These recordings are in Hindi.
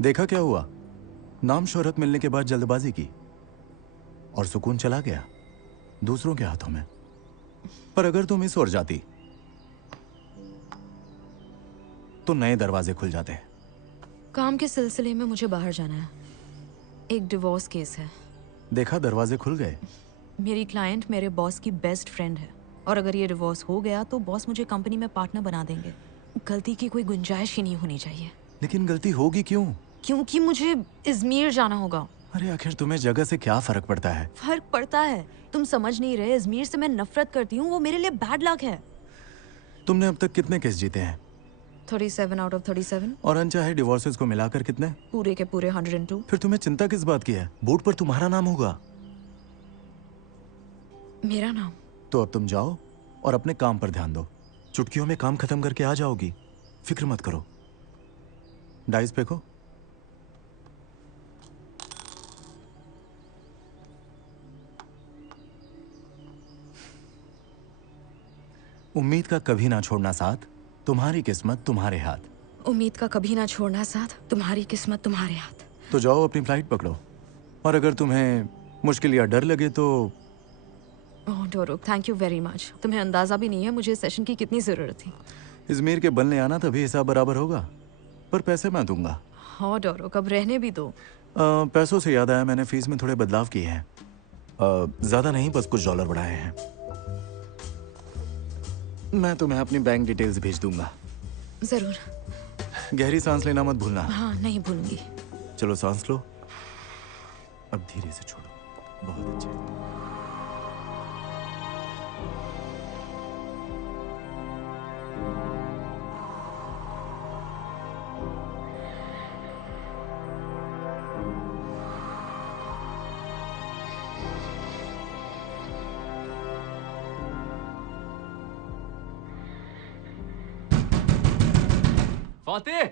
देखा क्या हुआ? नाम शोहरत मिलने के बाद जल्दबाजी की और सुकून चला गया दूसरों के हाथों में। पर अगर तुम इस ओर जाती तो नए दरवाजे खुल जाते। काम के सिलसिले में मुझे बाहर जाना है। एक डिवोर्स केस है। देखा, दरवाजे खुल गए। मेरी क्लाइंट मेरे बॉस की बेस्ट फ्रेंड है और अगर ये डिवोर्स हो गया तो बॉस मुझे कंपनी में पार्टनर बना देंगे। गलती की कोई गुंजाइश ही नहीं होनी चाहिए। लेकिन गलती होगी क्यों? क्योंकि मुझे इजमीर जाना होगा। अरे आखिर तुम्हें जगह से क्या फर्क पड़ता है? फर्क पड़ता है। तुम समझ नहीं रहे। इजमीर से मैं नफरत करती हूँ। वो मेरे लिए बैड लक है। तुमने अब तक कितने केस जीते हैं? 37 आउट ऑफ 37। और अनचाहे डिवोर्सेस को मिलाकर कितने? पूरे के पूरे 102। फिर तुम्हें चिंता किस बात की है? बोर्ड पर तुम्हारा नाम होगा। मेरा नाम? तो अब तुम जाओ और अपने काम पर ध्यान दो। चुटकियों में काम खत्म करके आ जाओगी। फिक्र मत करो। डाइस फेंको। उम्मीद का कभी ना छोड़ना साथ, तुम्हारी किस्मत तुम्हारे हाथ। उम्मीद का कभी ना छोड़ना साथ, तुम्हारी किस्मत तुम्हारे हाथ। तो जाओ अपनी फ्लाइट पकड़ो। और अगर तुम्हें मुश्किल या डर लगे तो ओह डोरोक, थैंक यू वेरी मच। तुम्हें अंदाजा भी नहीं है मुझे इस सेशन की कितनी जरूरत थी। इजमीर के बनने आना, तभी हिसाब बराबर होगा। पर पैसे मैं दूंगा। हाँ डोरोक, अब रहने भी दो। पैसों से याद आया, मैंने फीस में थोड़े बदलाव किए हैं। ज्यादा नहीं, बस कुछ डॉलर बढ़ाए हैं। मैं तुम्हें अपनी बैंक डिटेल्स भेज दूंगा। जरूर। गहरी सांस लेना मत भूलना। हाँ नहीं भूलूंगी। चलो सांस लो। अब धीरे से छोड़ो। बहुत अच्छे। फातिह,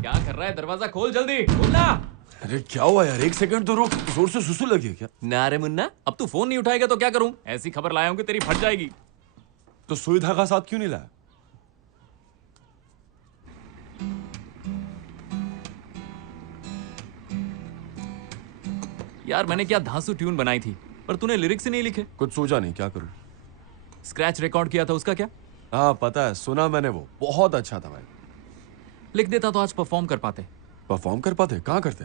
क्या कर रहा है? दरवाजा खोल जल्दी, खोलना। अरे क्या हुआ यार, एक सेकंड तो रुक। जोर से सुसु लगी है क्या? ना रे मुन्ना, अब तू फोन नहीं उठाएगा तो क्या करूं? ऐसी खबर लाया हूं कि तेरी फट जाएगी। तो सुई धागा साथ क्यों नहीं लाया? यार मैंने क्या धांसू ट्यून बनाई थी, पर तूने लिरिक्स ही नहीं लिखे। कुछ सोचा नहीं, क्या करूं? स्क्रैच रिकॉर्ड किया था, उसका क्या? हाँ पता है, सुना मैंने, वो बहुत अच्छा था भाई। लिख देता तो आज परफॉर्म कर पाते। परफॉर्म कर पाते? कहाँ करते?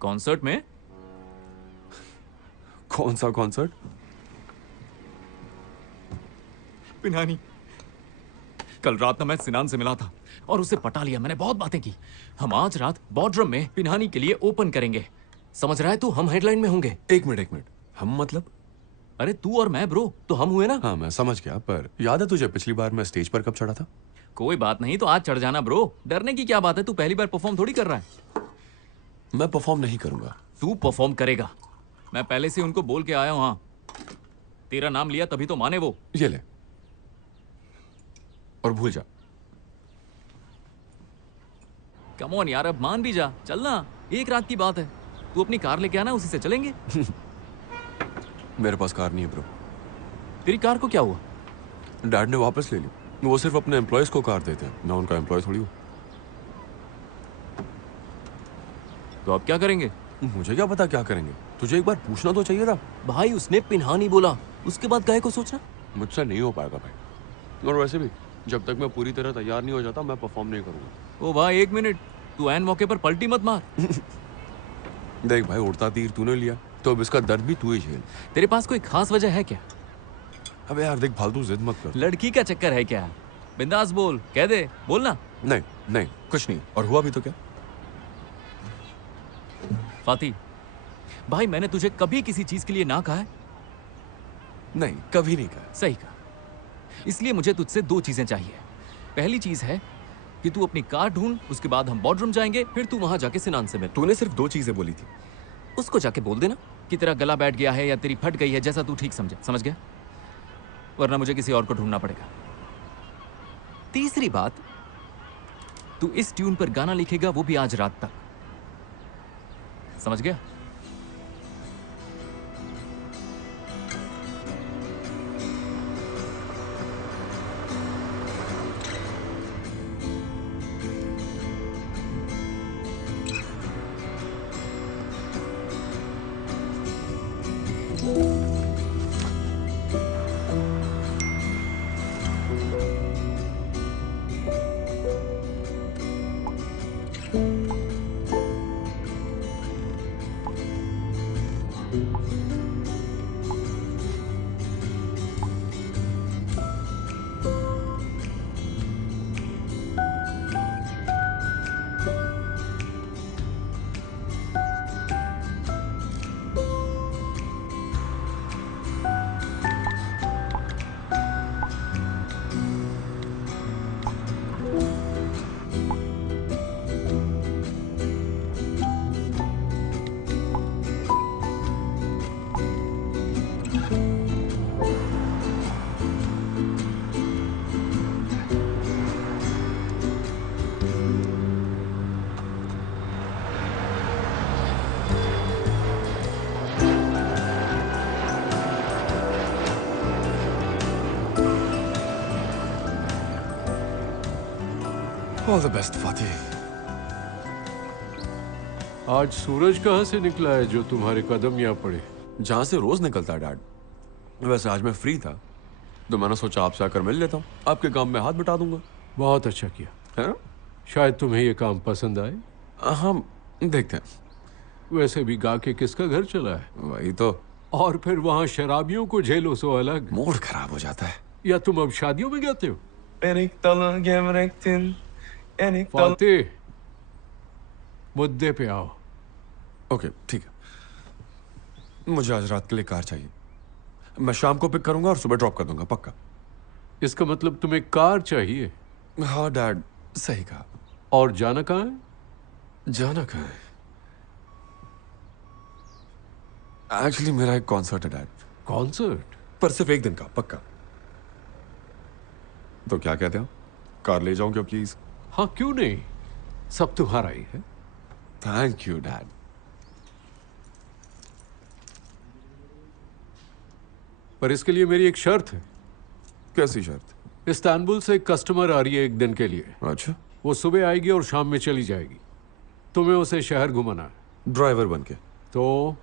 कॉन्सर्ट में। कौन सा कॉन्सर्ट? पिनानी। कल रात ना मैं सिनान से मिला था और उसे पटा लिया। मैंने बहुत बातें की। हम आज रात बॉर्डरम में पिनानी के लिए ओपन करेंगे। समझ रहा है तू? हम हेडलाइन में होंगे। एक मिनट, हम मतलब? अरे तू और मैं ब्रो, तो हम हुए ना। हाँ मैं समझ गया, पर याद है तुझे पिछली बार मैं स्टेज पर कब चढ़ा था? कोई बात नहीं, तो आज चढ़ जाना ब्रो। डरने की क्या बात है? तू पहली बार परफॉर्म थोड़ी कर रहा है। मैं परफॉर्म नहीं करूंगा। तू परफॉर्म करेगा। मैं पहले से उनको बोल के आया हूं। हाँ, तेरा नाम लिया तभी तो माने वो। ये ले और भूल जा। कम ऑन यार, अब मान भी जा। चलना, एक रात की बात है। तू अपनी कार लेके आना, उसी से चलेंगे। मेरे पास कार नहीं है ब्रो। तेरी कार को क्या हुआ? डैड ने वापस ले ली। वो सिर्फ अपने एम्प्लॉयज को कार देते हैं, मैं उनका एम्प्लॉय थोड़ी हूँ। तो अब क्या करेंगे? मुझे क्या पता क्या करेंगे, तुझे एक बार पूछना तो चाहिए था। भाई उसने पिनहानी बोला, उसके बाद काहे को सोचना? मुझसे नहीं हो पाएगा भाई। और वैसे भी जब तक मैं पूरी तरह तैयार नहीं हो जाता मैं परफॉर्म नहीं करूंगा। ओ भाई एक मिनट, तू ऐन मौके पर पलटी मत मार। देख भाई, उड़ता तीर तूने लिया तो अब इसका दर्द भी तू ही झेल। तेरे पास कोई खास वजह है क्या? अबे यार देख, फालतू जिद मत कर। लड़की का चक्कर है क्या? बिंदास बोल, कह दे, बोलना। नहीं नहीं कुछ नहीं। और हुआ भी तो क्या? फाती भाई, मैंने तुझे कभी किसी चीज के लिए ना कहा है? नहीं, कभी नहीं कहा। सही कहा। इसलिए मुझे तुझसे दो चीजें चाहिए। पहली चीज है कि तू अपनी कार ढूंढ, उसके बाद हम बॉर्डरूम जाएंगे, फिर तू वहां जाके सिनान से मिल। तूने सिर्फ 2 चीजें बोली थी। उसको जाके बोल देना कि तेरा गला बैठ गया है या तेरी फट गई है, जैसा तू ठीक समझे। समझ गया? वरना मुझे किसी और को ढूंढना पड़ेगा। तीसरी बात, तू इस ट्यून पर गाना लिखेगा, वो भी आज रात तक। समझ गया? All the best Fatih. आज सूरज कहाँ से निकला है जो तुम्हारे कदम यहाँ पड़े? जहां से रोज निकलता है डैड। वैसे आज मैं फ्री था तो मैंने सोचा आपसे आकर मिल लेता हूँ, आपके काम में हाथ बटा दूंगा। बहुत अच्छा किया। है ना? शायद तुम्हें ये काम पसंद आए। हम देखते हैं। वैसे भी गा के किसका घर चला है? वही तो, और फिर वहाँ शराबियों को झेलो सो अलग। मूड खराब हो जाता है। या तुम अब शादियों में गाते हो? फातिह, फातिह, मुद्दे पे आओ। ओके ठीक है। मुझे आज रात के लिए कार चाहिए। मैं शाम को पिक करूंगा और सुबह ड्रॉप कर दूंगा, पक्का। इसका मतलब तुम्हें कार चाहिए? हाँ डैड, सही कहा। और जाना कहाँ है? जाना कहाँ है? एक्चुअली मेरा एक कॉन्सर्ट है डैड। कॉन्सर्ट? पर सिर्फ एक दिन का, पक्का। तो क्या कहते हो, कार ले जाऊं क्या प्लीज? हाँ क्यों नहीं, सब तुम्हारा ही है। Thank you dad. पर इसके लिए मेरी एक शर्त है। कैसी शर्त? इस्तांबुल से एक कस्टमर आ रही है एक दिन के लिए। अच्छा, वो सुबह आएगी और शाम में चली जाएगी। तुम्हें उसे शहर घुमाना है। ड्राइवर बन के? तो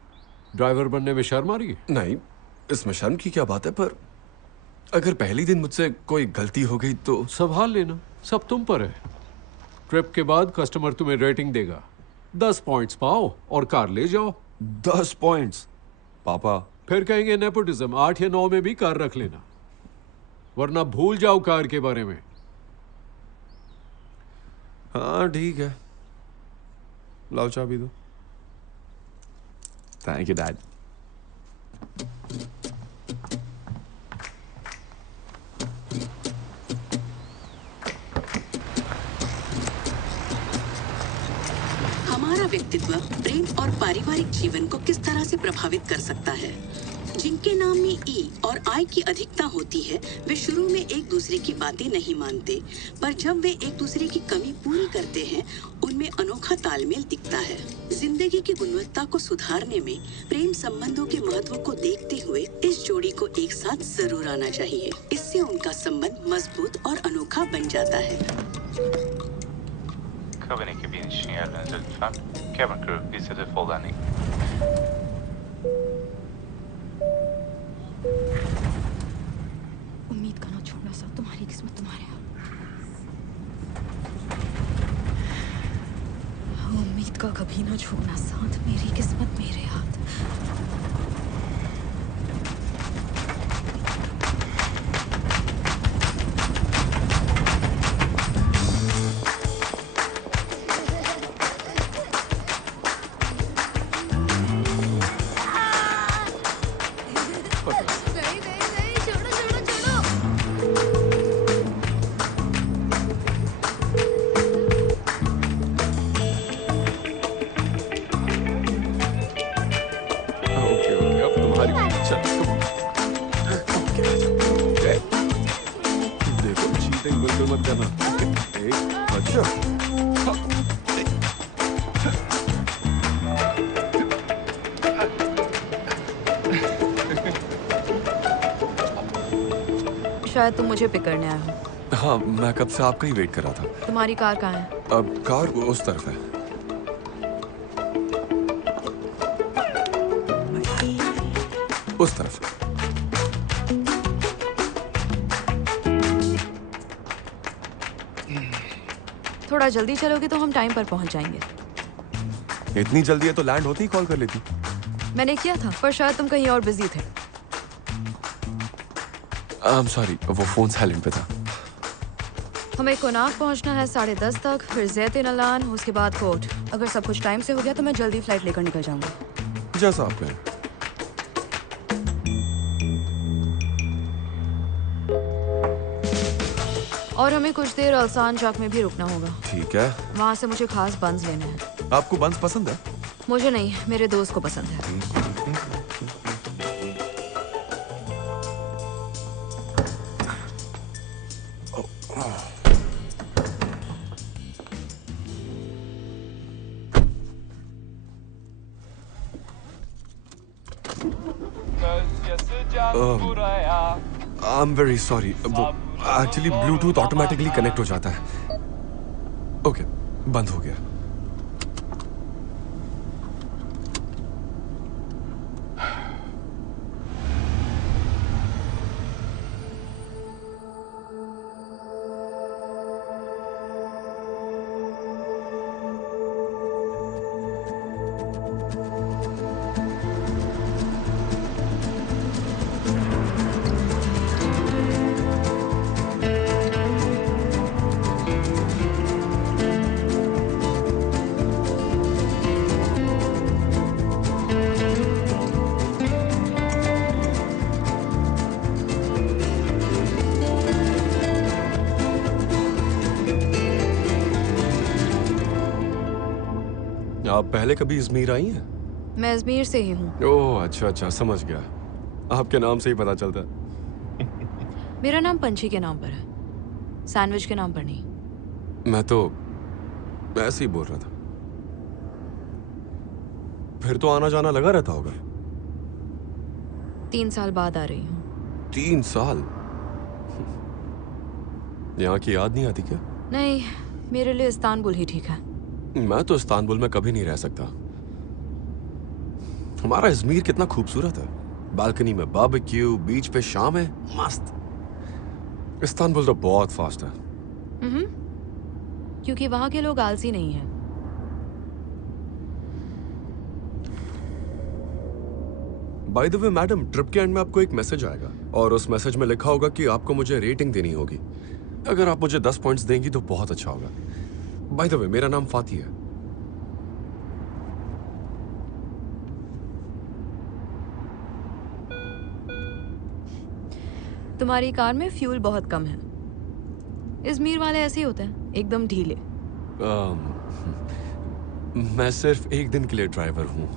ड्राइवर बनने में शर्म आ रही है? नहीं, इसमें शर्म की क्या बात है, पर अगर पहली दिन मुझसे कोई गलती हो गई तो? संभाल लेना, सब तुम पर है। ट्रिप के बाद कस्टमर तुम्हें रेटिंग देगा। 10 पॉइंट्स पाओ और कार ले जाओ। 10 पॉइंट्स? पापा फिर कहेंगे नेपोटिज्म, 8 या 9 में भी कार रख लेना, वरना भूल जाओ कार के बारे में। हाँ ठीक है, लाओ चाबी दो। Thank you dad. हमारा व्यक्तित्व प्रेम और पारिवारिक जीवन को किस तरह से प्रभावित कर सकता है? जिनके नाम में ई और आई की अधिकता होती है, वे शुरू में एक दूसरे की बातें नहीं मानते, पर जब वे एक दूसरे की कमी पूरी करते हैं, उनमें अनोखा तालमेल दिखता है। जिंदगी की गुणवत्ता को सुधारने में प्रेम संबंधों के महत्व को देखते हुए इस जोड़ी को एक साथ जरूर आना चाहिए। इससे उनका संबंध मजबूत और अनोखा बन जाता है। Kabin 2000 yerlerinize lütfen. Cabin crew, listede full landing. उम्मीद का ना छोड़ना साथ, तुम्हारी किस्मत तुम्हारे हाथ। उम्मीद का कभी ना छोड़ना साथ, मेरी किस्मत मेरे हाथ। शायद तुम मुझे पिक करने आए हो। हाँ, मैं कब से आपका ही वेट कर रहा था। तुम्हारी कार कहाँ है? अब कार उस तरफ है। उस तरफ। थोड़ा जल्दी चलोगे तो हम टाइम पर पहुंच जाएंगे। इतनी जल्दी है तो लैंड होती ही कॉल कर लेती। मैंने किया था, पर शायद तुम कहीं और बिजी थे। I'm sorry, वो फोन साइलेंट पे था। हमें कोनाक पहुंचना है 10:30 तक, फिर ज़ैतिन अलान, उसके बाद कोर्ट। अगर सब कुछ टाइम से हो गया तो मैं जल्दी फ्लाइट लेकर निकल जाऊंगी। जैसा आप कहें। और हमें कुछ देर अल्सान चौक में भी रुकना होगा। ठीक है। वहाँ से मुझे खास बंस लेने हैं। आपको बंस पसंद है? मुझे नहीं, मेरे दोस्त को पसंद है। I'm very sorry. Actually Bluetooth automatically connect हो जाता है। ओके, बंद हो गया। आप पहले कभी इजमीर आई हैं? मैं अजमेर से ही हूँ। ओह अच्छा अच्छा, समझ गया। आपके नाम से ही पता चलता है। मेरा नाम पंछी के नाम पर है, सैंडविच के नाम पर नहीं। मैं तो ऐसे ही बोल रहा था। फिर तो आना जाना लगा रहता होगा। 3 साल बाद आ रही हूँ। 3 साल? यहाँ की याद नहीं आती क्या? नहीं, मेरे लिए इस्तांबुल ही ठीक है। मैं तो इस्तांबुल में कभी नहीं रह सकता। हमारा इजमीर कितना खूबसूरत है। बालकनी में बारबेक्यू, बीच पे शाम है, मस्त। इस्तांबुल तो बहुत फास्ट है। क्योंकि वहाँ के लोग आलसी नहीं हैं। By the way madam, trip के एंड में आपको एक मैसेज आएगा और उस मैसेज में लिखा होगा कि आपको मुझे रेटिंग देनी होगी। अगर आप मुझे 10 पॉइंट्स देंगी तो बहुत अच्छा होगा। बाय द वे, मेरा नाम फाती है। तुम्हारी कार में फ्यूल बहुत कम है। इजमीर वाले ऐसे ही होते हैं, एकदम ढीले। मैं सिर्फ एक दिन के लिए ड्राइवर हूँ।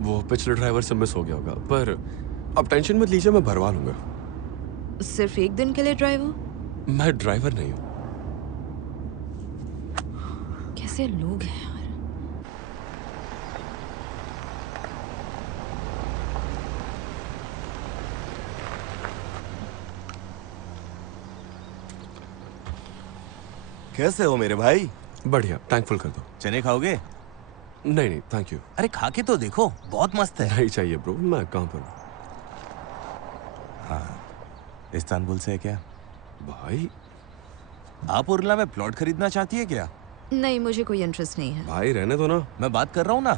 वो पिछले ड्राइवर से मिस हो गया होगा, पर आप टेंशन मत लीजिए, मैं भरवा लूंगा। सिर्फ एक दिन के लिए ड्राइव हो? मैं ड्राइवर नहीं हूँ। कैसे लोग हैं यार। कैसे हो मेरे भाई? बढ़िया, थैंकफुल कर दो। चने खाओगे? नहीं नहीं, थैंक यू। अरे खा के तो देखो, बहुत मस्त है। नहीं चाहिए ब्रो, मैं कहाँ पर हूँ? इस्तांबुल से है क्या? भाई आप उर्ला में प्लॉट खरीदना चाहती है क्या? नहीं, मुझे कोई इंटरेस्ट नहीं है। भाई रहने दो ना। मैं बात कर रहा हूँ ना,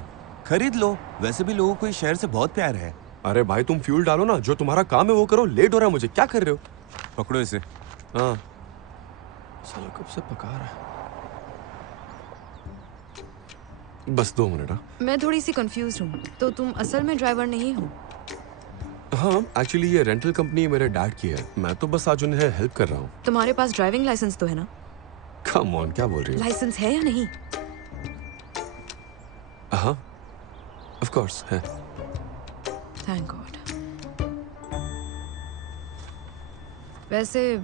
खरीद लो। वैसे भी लोगों को इस शहर से बहुत प्यार है। अरे भाई तुम फ्यूल डालो ना, जो तुम्हारा काम है वो करो। लेट हो रहा है मुझे, क्या कर रहे हो? पकड़ो इसे। हाँ, साला कब से पका रहा है। बस 2 मिनट। हाँ मैं थोड़ी सी कंफ्यूज हूँ। तो तुम असल में ड्राइवर नहीं हो? हाँ, एक्चुअली ये रेंटल कंपनी मेरे डैड की है। मैं तो बस आज उन्हें हेल्प कर रहा हूँ। तुम्हारे पास ड्राइविंग लाइसेंस तो है ना? कम ऑन, क्या बोल रही हो? लाइसेंस है या नहीं? हाँ, ऑफ कोर्स है। Thank God. वैसे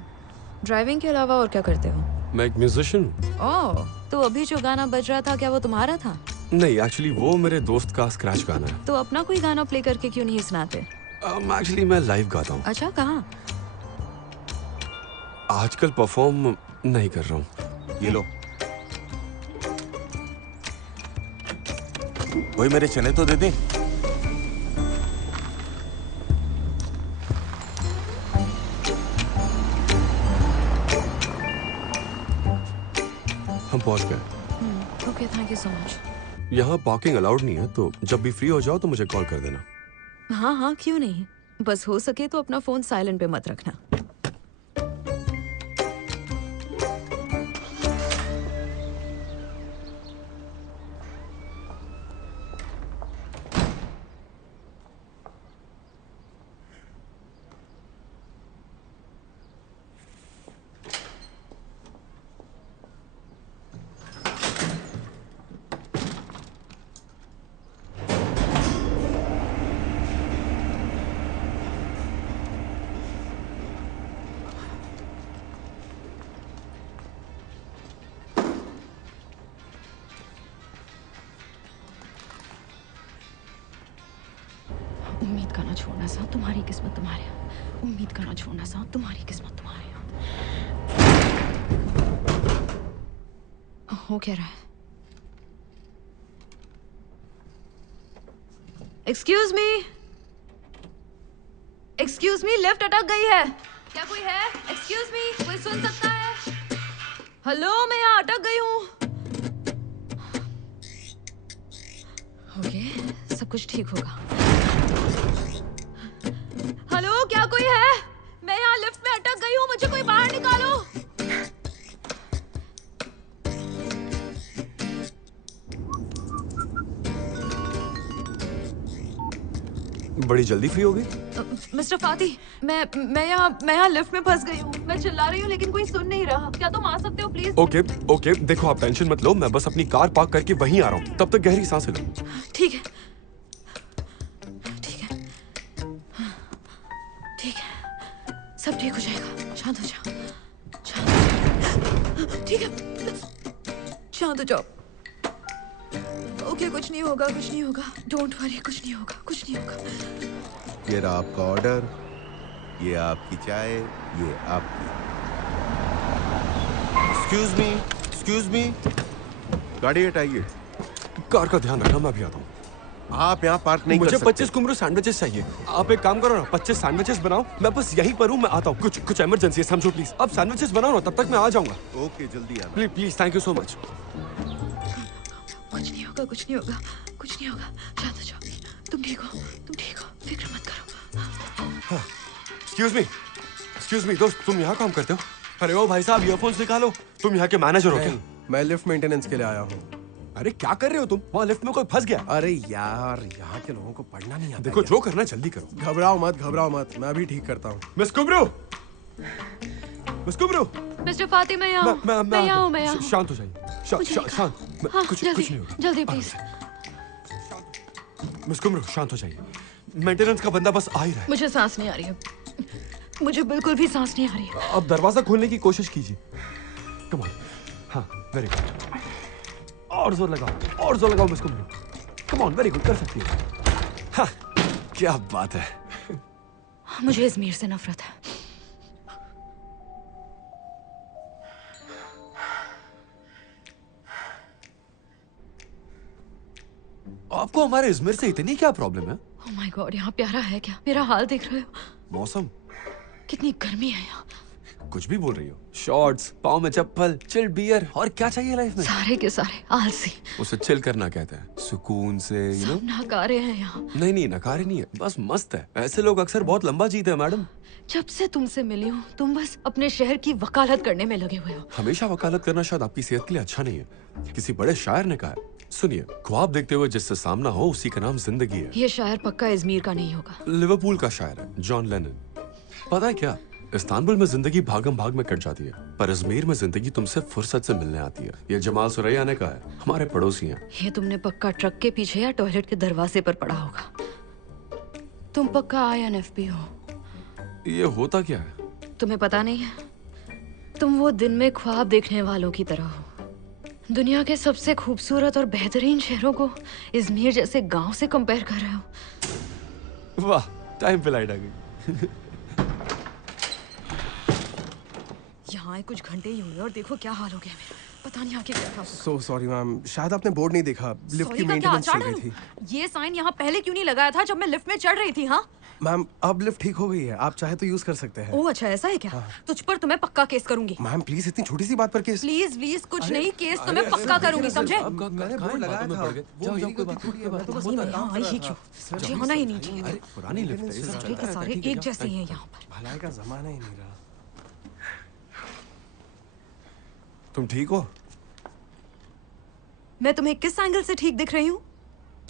ड्राइविंग के अलावा और क्या करते हो? मैं एक म्यूजिशियन हूँ। ओह, तो अभी जो गाना बज रहा था, क्या वो तुम्हारा था? नहीं, एक्चुअली वो मेरे दोस्त का स्क्रैच गाना है। तो अपना कोई गाना प्ले करके क्यों नहीं सुनाते? एक्चुअली मैं लाइव गाता हूँ। अच्छा, कहाँ? आजकल परफॉर्म नहीं कर रहा हूँ। ये लो। वही मेरे चने तो दे दे। हम पहुंच गए। Okay, thank you so much. यहाँ पार्किंग अलाउड नहीं है, तो जब भी फ्री हो जाओ तो मुझे कॉल कर देना। हाँ हाँ, क्यों नहीं। बस हो सके तो अपना फोन साइलेंट पे मत रखना। उम्मीद करना छोड़ना साहब, तुम्हारी किस्मत तुम्हारे हाथ। उम्मीद करना छोड़ना साहब, तुम्हारी किस्मत तुम्हारे हाथ। हो क्या रहा है? एक्सक्यूज मी, लिफ्ट अटक गई है। क्या कोई है? एक्सक्यूज मी, कोई सुन सकता है? हेलो, मैं यहाँ अटक गई हूँ। ओके, सब कुछ ठीक होगा। हेलो, क्या कोई है? मैं यहाँ लिफ्ट में अटक गई हूँ, मुझे कोई बाहर निकालो। बड़ी जल्दी फ्री हो गई। मिस्टर फाती, मैं यहाँ लिफ्ट में फंस गई हूँ। मैं चिल्ला रही हूँ लेकिन कोई सुन नहीं रहा। क्या तुम आ सकते हो प्लीज? ओके ओके, देखो आप टेंशन मत लो, मैं बस अपनी कार पार्क करके वहीं आ रहा हूँ, तब तक गहरी सांसें लो। ठीक है, ठीक है, सब ठीक हो जाएगा। शांत हो जाओ, शांत हो जाओ। ठीक है, शांत हो जाओ। ओके, कुछ नहीं होगा, कुछ नहीं होगा। डोंट वरी, कुछ नहीं होगा, कुछ नहीं होगा। ये रहा आपका ऑर्डर, ये आपकी चाय, ये आपकी। एक्सक्यूज मी, गाड़ी हटाइए। कार का ध्यान रखना, मैं भी आता हूँ। आप यहाँ पार्क नहीं कर मुझे सकते। 25 कुमरू सैंडविचेस चाहिए। आप एक काम करो ना, 25 सैंडविचेस बनाओ, मैं बस यहीं पर हूँ, मैं आता हूँ। कुछ इमरजेंसी है, समझो प्लीज। आप सैंडविचेस बनाओ ना, तब तक मैं आ जाऊंगा। ओके, जल्दी आना। Please please, thank you so much. कुछ नहीं होगा, कुछ नहीं होगा, कुछ नहीं होगा। शांत हो जाओ। तुम ठीक हो, फिक्र मत करो। एक्सक्यूज मी दोस्त, तुम यहाँ काम करते हो? अरे ओ भाई साहब, ईयरफोन्स निकालो। तुम यहाँ के मैनेजर हो क्या? मैं लिफ्ट मेंटेनेंस के लिए आया हूँ। अरे क्या कर रहे हो तुम? वहाँ लिफ्ट में कोई फंस गया। अरे यार, यहाँ के लोगों को पढ़ना नहीं आता। देखो, जो करना है जल्दी करो। घबराओ मत, मैं भी ठीक करता हूँ। मिस कुमरू, मिस्टर फाती, मैं यहाँ हूँ। शांत हो जाइए, शांत। कुछ नहीं होगा। जल्दी प्लीज। मिस कुमरू, शांत हो जाइए। मेंटेनेंस का बंदा बस आ ही रहा है। मुझे सांस नहीं आ रही है, मुझे बिल्कुल भी सांस नहीं आ रही है। अब दरवाजा खोलने की कोशिश कीजिए। Come on. हाँ, वेरी गुड। और जोर लगाओ मिस कुमरू। कम ऑन, वेरी गुड, कर सकती हो। हाँ, क्या बात है। मुझे इज़मीर से नफरत है। आपको हमारे इज़मिर से इतनी क्या प्रॉब्लम है? ओह माय गॉड, यहाँ प्यारा है क्या? मेरा हाल देख रहे हो? मौसम, कितनी गर्मी है यहाँ। कुछ भी बोल रही हो। शॉर्ट्स, पाँव में चप्पल, चिल्ड बियर, और क्या चाहिए लाइफ में? सारे के सारे आलसी। उसे चिल करना कहते हैं, सुकून से, यू नो। सब नकारे हैं यहाँ। नहीं, नकारे नहीं है, बस मस्त है। ऐसे लोग अक्सर बहुत लंबा जीते हैं मैडम। जब से तुमसे मिली हूँ, तुम बस अपने शहर की वकालत करने में लगे हुए हो। हमेशा वकालत करना शायद आपकी सेहत के लिए अच्छा नहीं है। किसी बड़े शायर ने कहा है, सुनिए, ख्वाब देखते हुए जिससे सामना हो, उसी का नाम जिंदगी है। ये शायर पक्का इज़मीर का नहीं होगा। लिवरपूल का शायर है, जॉन लेनन। पता है क्या, इस्तांबुल में जिंदगी भागम भाग में कट जाती है, पर अजमेर में जिंदगी तुमसे फुर्सत से मिलने आती है। ये जमाल सुरैया ने कहा है, हमारे पड़ोसी हैं। ये तुमने पक्का ट्रक के पीछे या टॉयलेट के दरवाजे पर पढ़ा होगा। तुम पक्का INFP हो। ये होता क्या है? तुम्हें पता नहीं है? तुम वो दिन में ख्वाब देखने वालों की तरह हो। दुनिया के सबसे खूबसूरत और बेहतरीन शहरों को इज़मीर जैसे गांव से कंपेयर कर रहे हो। वाह, टाइम पे लाइट आ गई। यहाँ आए कुछ घंटे ही हुए और देखो क्या हाल हो गया मेरा। पता नहीं आके क्या था। सो सॉरी मैम, शायद आपने बोर्ड नहीं देखा। लिफ्ट की Sorry का क्या मेंटेनेंस चल अचार रही डालूं? थी। ये साइन यहाँ पहले क्यों नहीं लगाया था जब मैं लिफ्ट में चढ़ रही थी? हाँ मैम, अब लिफ्ट ठीक हो गई है, आप चाहे तो यूज कर सकते हैं। ओह अच्छा, ऐसा है क्या? तुझ पर तुम्हें पक्का केस करूंगी। मैम प्लीज, इतनी छोटी सी बात पर केस। प्लीज कुछ नहीं, केस तुम्हें पक्का करूंगी, समझे? मैंने बोर्ड लगाया था। वो मेरी गलती थोड़ी है, मैं तो बस मैं यहाँ आई ही क्यों? मुझे होना ही नहीं चाहिए। पुरानी लिफ्ट है, सारे के सारे एक जैसे ही हैं यहाँ पर। भलाई का जमाना ही नहीं रहा। तुम ठीक हो? मैं तुम्हें किस एंगल से ठीक दिख रही हूँ?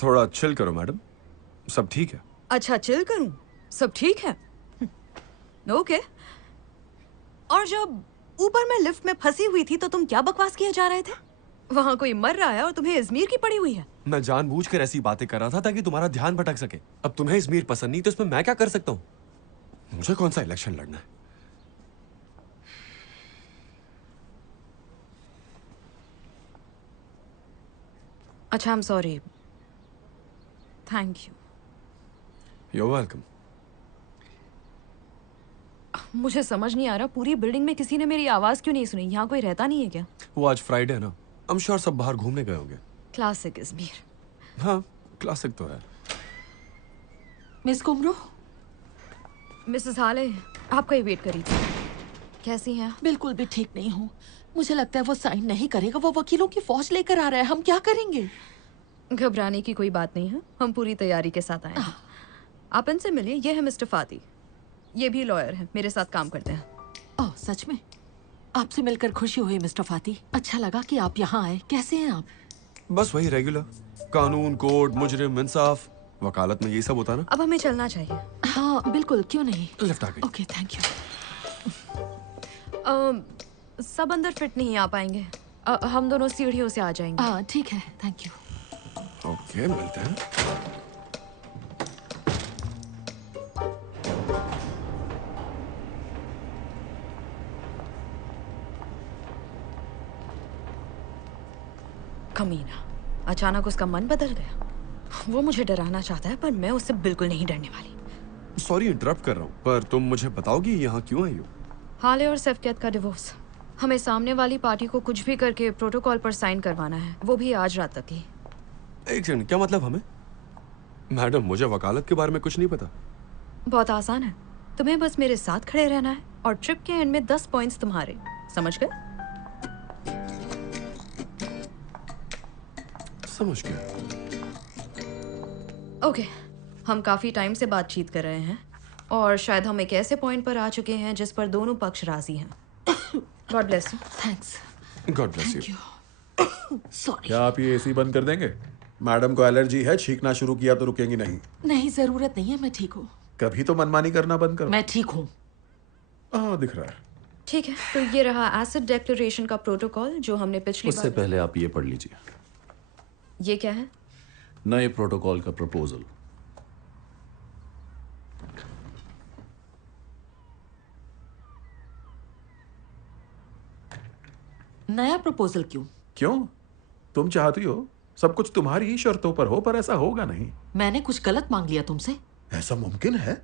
थोड़ा चिल करो मैडम, सब ठीक है। अच्छा, चिल करूं? सब ठीक है? ओके। और जब ऊपर मैं लिफ्ट में फंसी हुई थी तो तुम क्या बकवास किए जा रहे थे? वहाँ कोई मर रहा है और तुम्हें इज़मीर की पड़ी हुई है। मैं जानबूझकर ऐसी बातें कर रहा था ताकि तुम्हारा ध्यान भटक सके। अब तुम्हें इज़मीर पसंद नहीं तो इसमें मैं क्या कर सकता हूँ? मुझे कौन सा इलेक्शन लड़ना है? अच्छा, I am sorry. Thank you. You're welcome. मुझे समझ नहीं आ रहा, पूरी बिल्डिंग में किसी ने मेरी आवाज क्यों नहीं सुनी? यहाँ कोई रहता नहीं है क्या? वो आज फ्राइडे है ना, I'm sure सब बाहर घूमने गए होंगे। क्लासिक इज़मीर। हाँ, क्लासिक तो है। मिस कुमरो, मिसेस हाले, आपका ही वेट करी थी। कैसी हैं? बिल्कुल भी ठीक नहीं हूँ। मुझे लगता है वो साइन नहीं करेगा। वो वकीलों की फौज लेकर आ रहा है। हम क्या करेंगे? घबराने की कोई बात नहीं है, हम पूरी तैयारी के साथ आए हैं। आप इनसे मिलिए, ये है मिस्टर फाती। ये भी लॉयर हैं, मेरे साथ काम करते हैं। ओह, सच में? आपसे मिलकर खुशी हुई मिस्टर फाती। अच्छा लगा कि आप यहाँ आए। कैसे हैं आप? बस वही रेगुलर, कानून, कोर्ट, मुजरिम, इंसाफ, वकालत में यही सब होता है ना। अब हमें चलना चाहिए। हाँ बिल्कुल, क्यों नहीं। लिफ्ट आ गई। Okay, thank you. सब अंदर फिट नहीं आ पाएंगे। हम दोनों सीढ़ियों से आ जाएंगे। हाँ ठीक है, थैंक यू। ओके, मिलते हैं। कमीना, अचानक उसका मन बदल गया। वो मुझे डराना चाहता है, पर मैं उससे बिल्कुल नहीं डरने वाली। सॉरी इंटरप्ट कर रहा हूँ, पर तुम मुझे बताओगी यहाँ क्यों आई हो? हाले और सफकियत का डिवोर्स। हमें सामने वाली पार्टी को कुछ भी करके प्रोटोकॉल पर साइन करवाना है, वो भी आज रात तक ही। एक सेकंड, क्या मतलब हमें? मैडम, मुझे वकालत के बारे में कुछ नहीं पता। बहुत आसान है, तुम्हें बस मेरे साथ खड़े रहना है और ट्रिप के एंड में 10 पॉइंट्स तुम्हारे। समझ गए? समझ गया। ओके, हम काफी टाइम से बातचीत कर रहे हैं और शायद हम एक ऐसे पॉइंट पर आ चुके हैं जिस पर दोनों पक्ष राजी हैं। God bless you. Thanks. God bless you. Sorry. क्या आप ये एसी बंद कर देंगे? मैडम को एलर्जी है, छींकना शुरू किया तो रुकेंगी नहीं। नहीं, जरूरत नहीं है, मैं ठीक हूँ। कभी तो मनमानी करना बंद करो। मैं ठीक हूँ। हाँ, दिख रहा है। ठीक है, तो ये रहा एसिड डिक्लेरेशन का प्रोटोकॉल जो हमने पिछली उससे बार। पहले आप ये पढ़ लीजिए, ये क्या है? नए प्रोटोकॉल का प्रपोजल। नया प्रपोजल क्यों? क्यों? तुम चाहती हो सब कुछ तुम्हारी ही शर्तों पर हो, पर ऐसा होगा नहीं। मैंने कुछ गलत मांग लिया तुमसे? ऐसा मुमकिन है?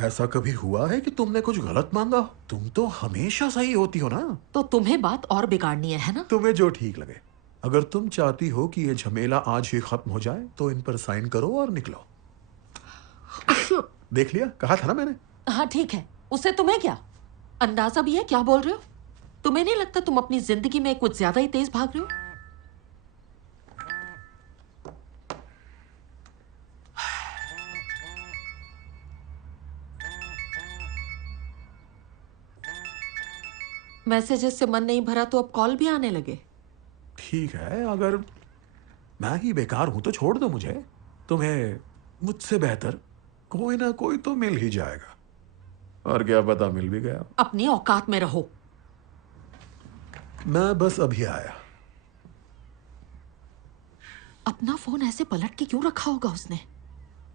ऐसा कभी हुआ है कि तुमने कुछ गलत मांगा हो? तुम तो हमेशा सही होती हो ना। तो तुम्हें बात और बिगाड़नी है ना? तुम्हें जो ठीक लगे। अगर तुम चाहती हो कि ये झमेला आज ही खत्म हो जाए तो इन पर साइन करो और निकलो। देख लिया, कहा था ना मैंने। हाँ ठीक है, उससे तुम्हें क्या अंदाजा भी है क्या बोल रहे हो? तुम्हें नहीं लगता तुम अपनी जिंदगी में कुछ ज्यादा ही तेज भाग रहे हो? मैसेजेस से मन नहीं भरा तो अब कॉल भी आने लगे। ठीक है, अगर मैं ही बेकार हूं तो छोड़ दो मुझे। तुम्हें मुझसे बेहतर कोई ना कोई तो मिल ही जाएगा। और क्या पता मिल भी गया। अपनी औकात में रहो। मैं बस अभी आया। अपना फोन ऐसे पलट के क्यों रखा होगा उसने?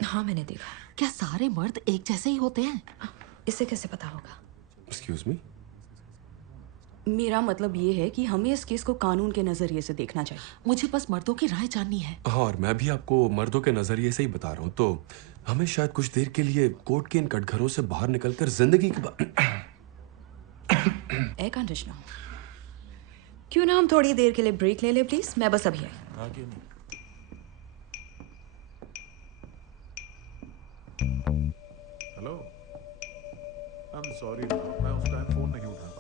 हाँ मैंने देखा। क्या सारे मर्द एक जैसे ही होते हैं? इसे कैसे पता होगा? Excuse me. मेरा मतलब ये है कि हमें इस केस को कानून के नजरिए से देखना चाहिए। मुझे बस मर्दों की राय जाननी है। हाँ, और मैं भी आपको मर्दों के नजरिए से ही बता रहा हूँ। तो हमें शायद कुछ देर के लिए कोर्ट के इन कटघरों से बाहर निकलकर जिंदगी की एयर कंडीशनर। क्यों ना हम थोड़ी देर के लिए ब्रेक ले ले प्लीज? मैं बस अभी आई। हेलो, आई एम सॉरी, मैं उस टाइम फोन नहीं उठा पाया।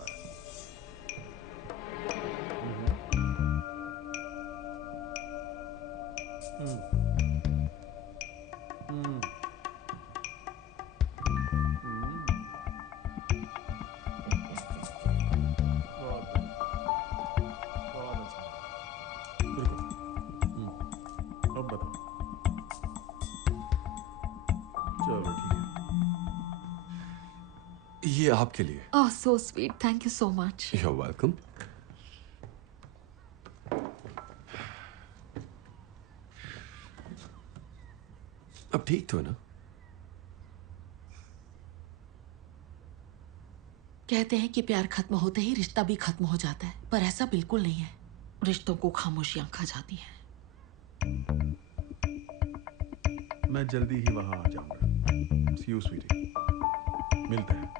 अब बताओ। चलो ठीक है। ये आपके लिए। Oh so sweet, thank you so much. You are welcome. अब ठीक तो है ना? कहते हैं कि प्यार खत्म होते ही रिश्ता भी खत्म हो जाता है, पर ऐसा बिल्कुल नहीं है। रिश्तों को खामोशियां खा जाती हैं। मैं जल्दी ही वहां आ जाऊंगा। सी यू स्वीटी, मिलते हैं।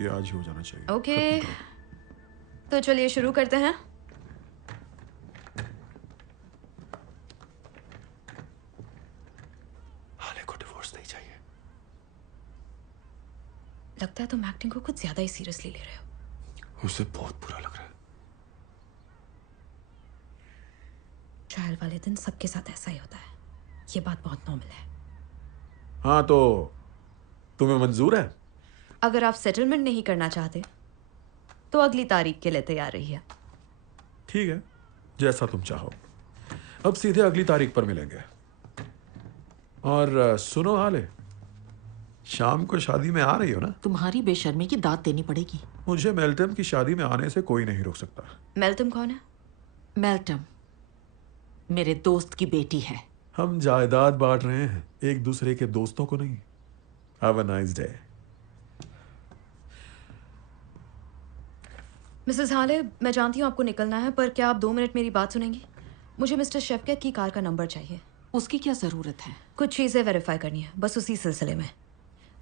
ये आज ही हो जाना चाहिए। ओके, तो चलिए शुरू करते हैं। हाले को डिवोर्स नहीं चाहिए। लगता है तुम एक्टिंग को कुछ ज्यादा ही सीरियसली ले रहे हो। उसे बहुत बुरा लग रहा है। ट्रायल वाले दिन सबके साथ ऐसा ही होता है, ये बात बहुत नॉर्मल है। हाँ, तो तुम्हें मंजूर है? अगर आप सेटलमेंट नहीं करना चाहते तो अगली तारीख के लिए तैयार रहिए। ठीक है, जैसा तुम चाहो। अब सीधे अगली तारीख पर मिलेंगे। और सुनो हाले, शाम को शादी में आ रही हो ना? तुम्हारी बेशर्मी की दाद देनी पड़ेगी। मुझे मेल्टम की शादी में आने से कोई नहीं रोक सकता। मेल्टम कौन है? मेल्टम मेरे दोस्त की बेटी है। हम जायदाद बांट रहे हैं, एक दूसरे के दोस्तों को नहीं। Have a nice day. Mrs हाले, मैं जानती हूँ आपको निकलना है, पर क्या आप 2 मिनट मेरी बात सुनेंगी? मुझे मिस्टर शेफकेट की कार का नंबर चाहिए। उसकी क्या जरूरत है? कुछ चीजें वेरीफाई करनी है, बस उसी सिलसिले में।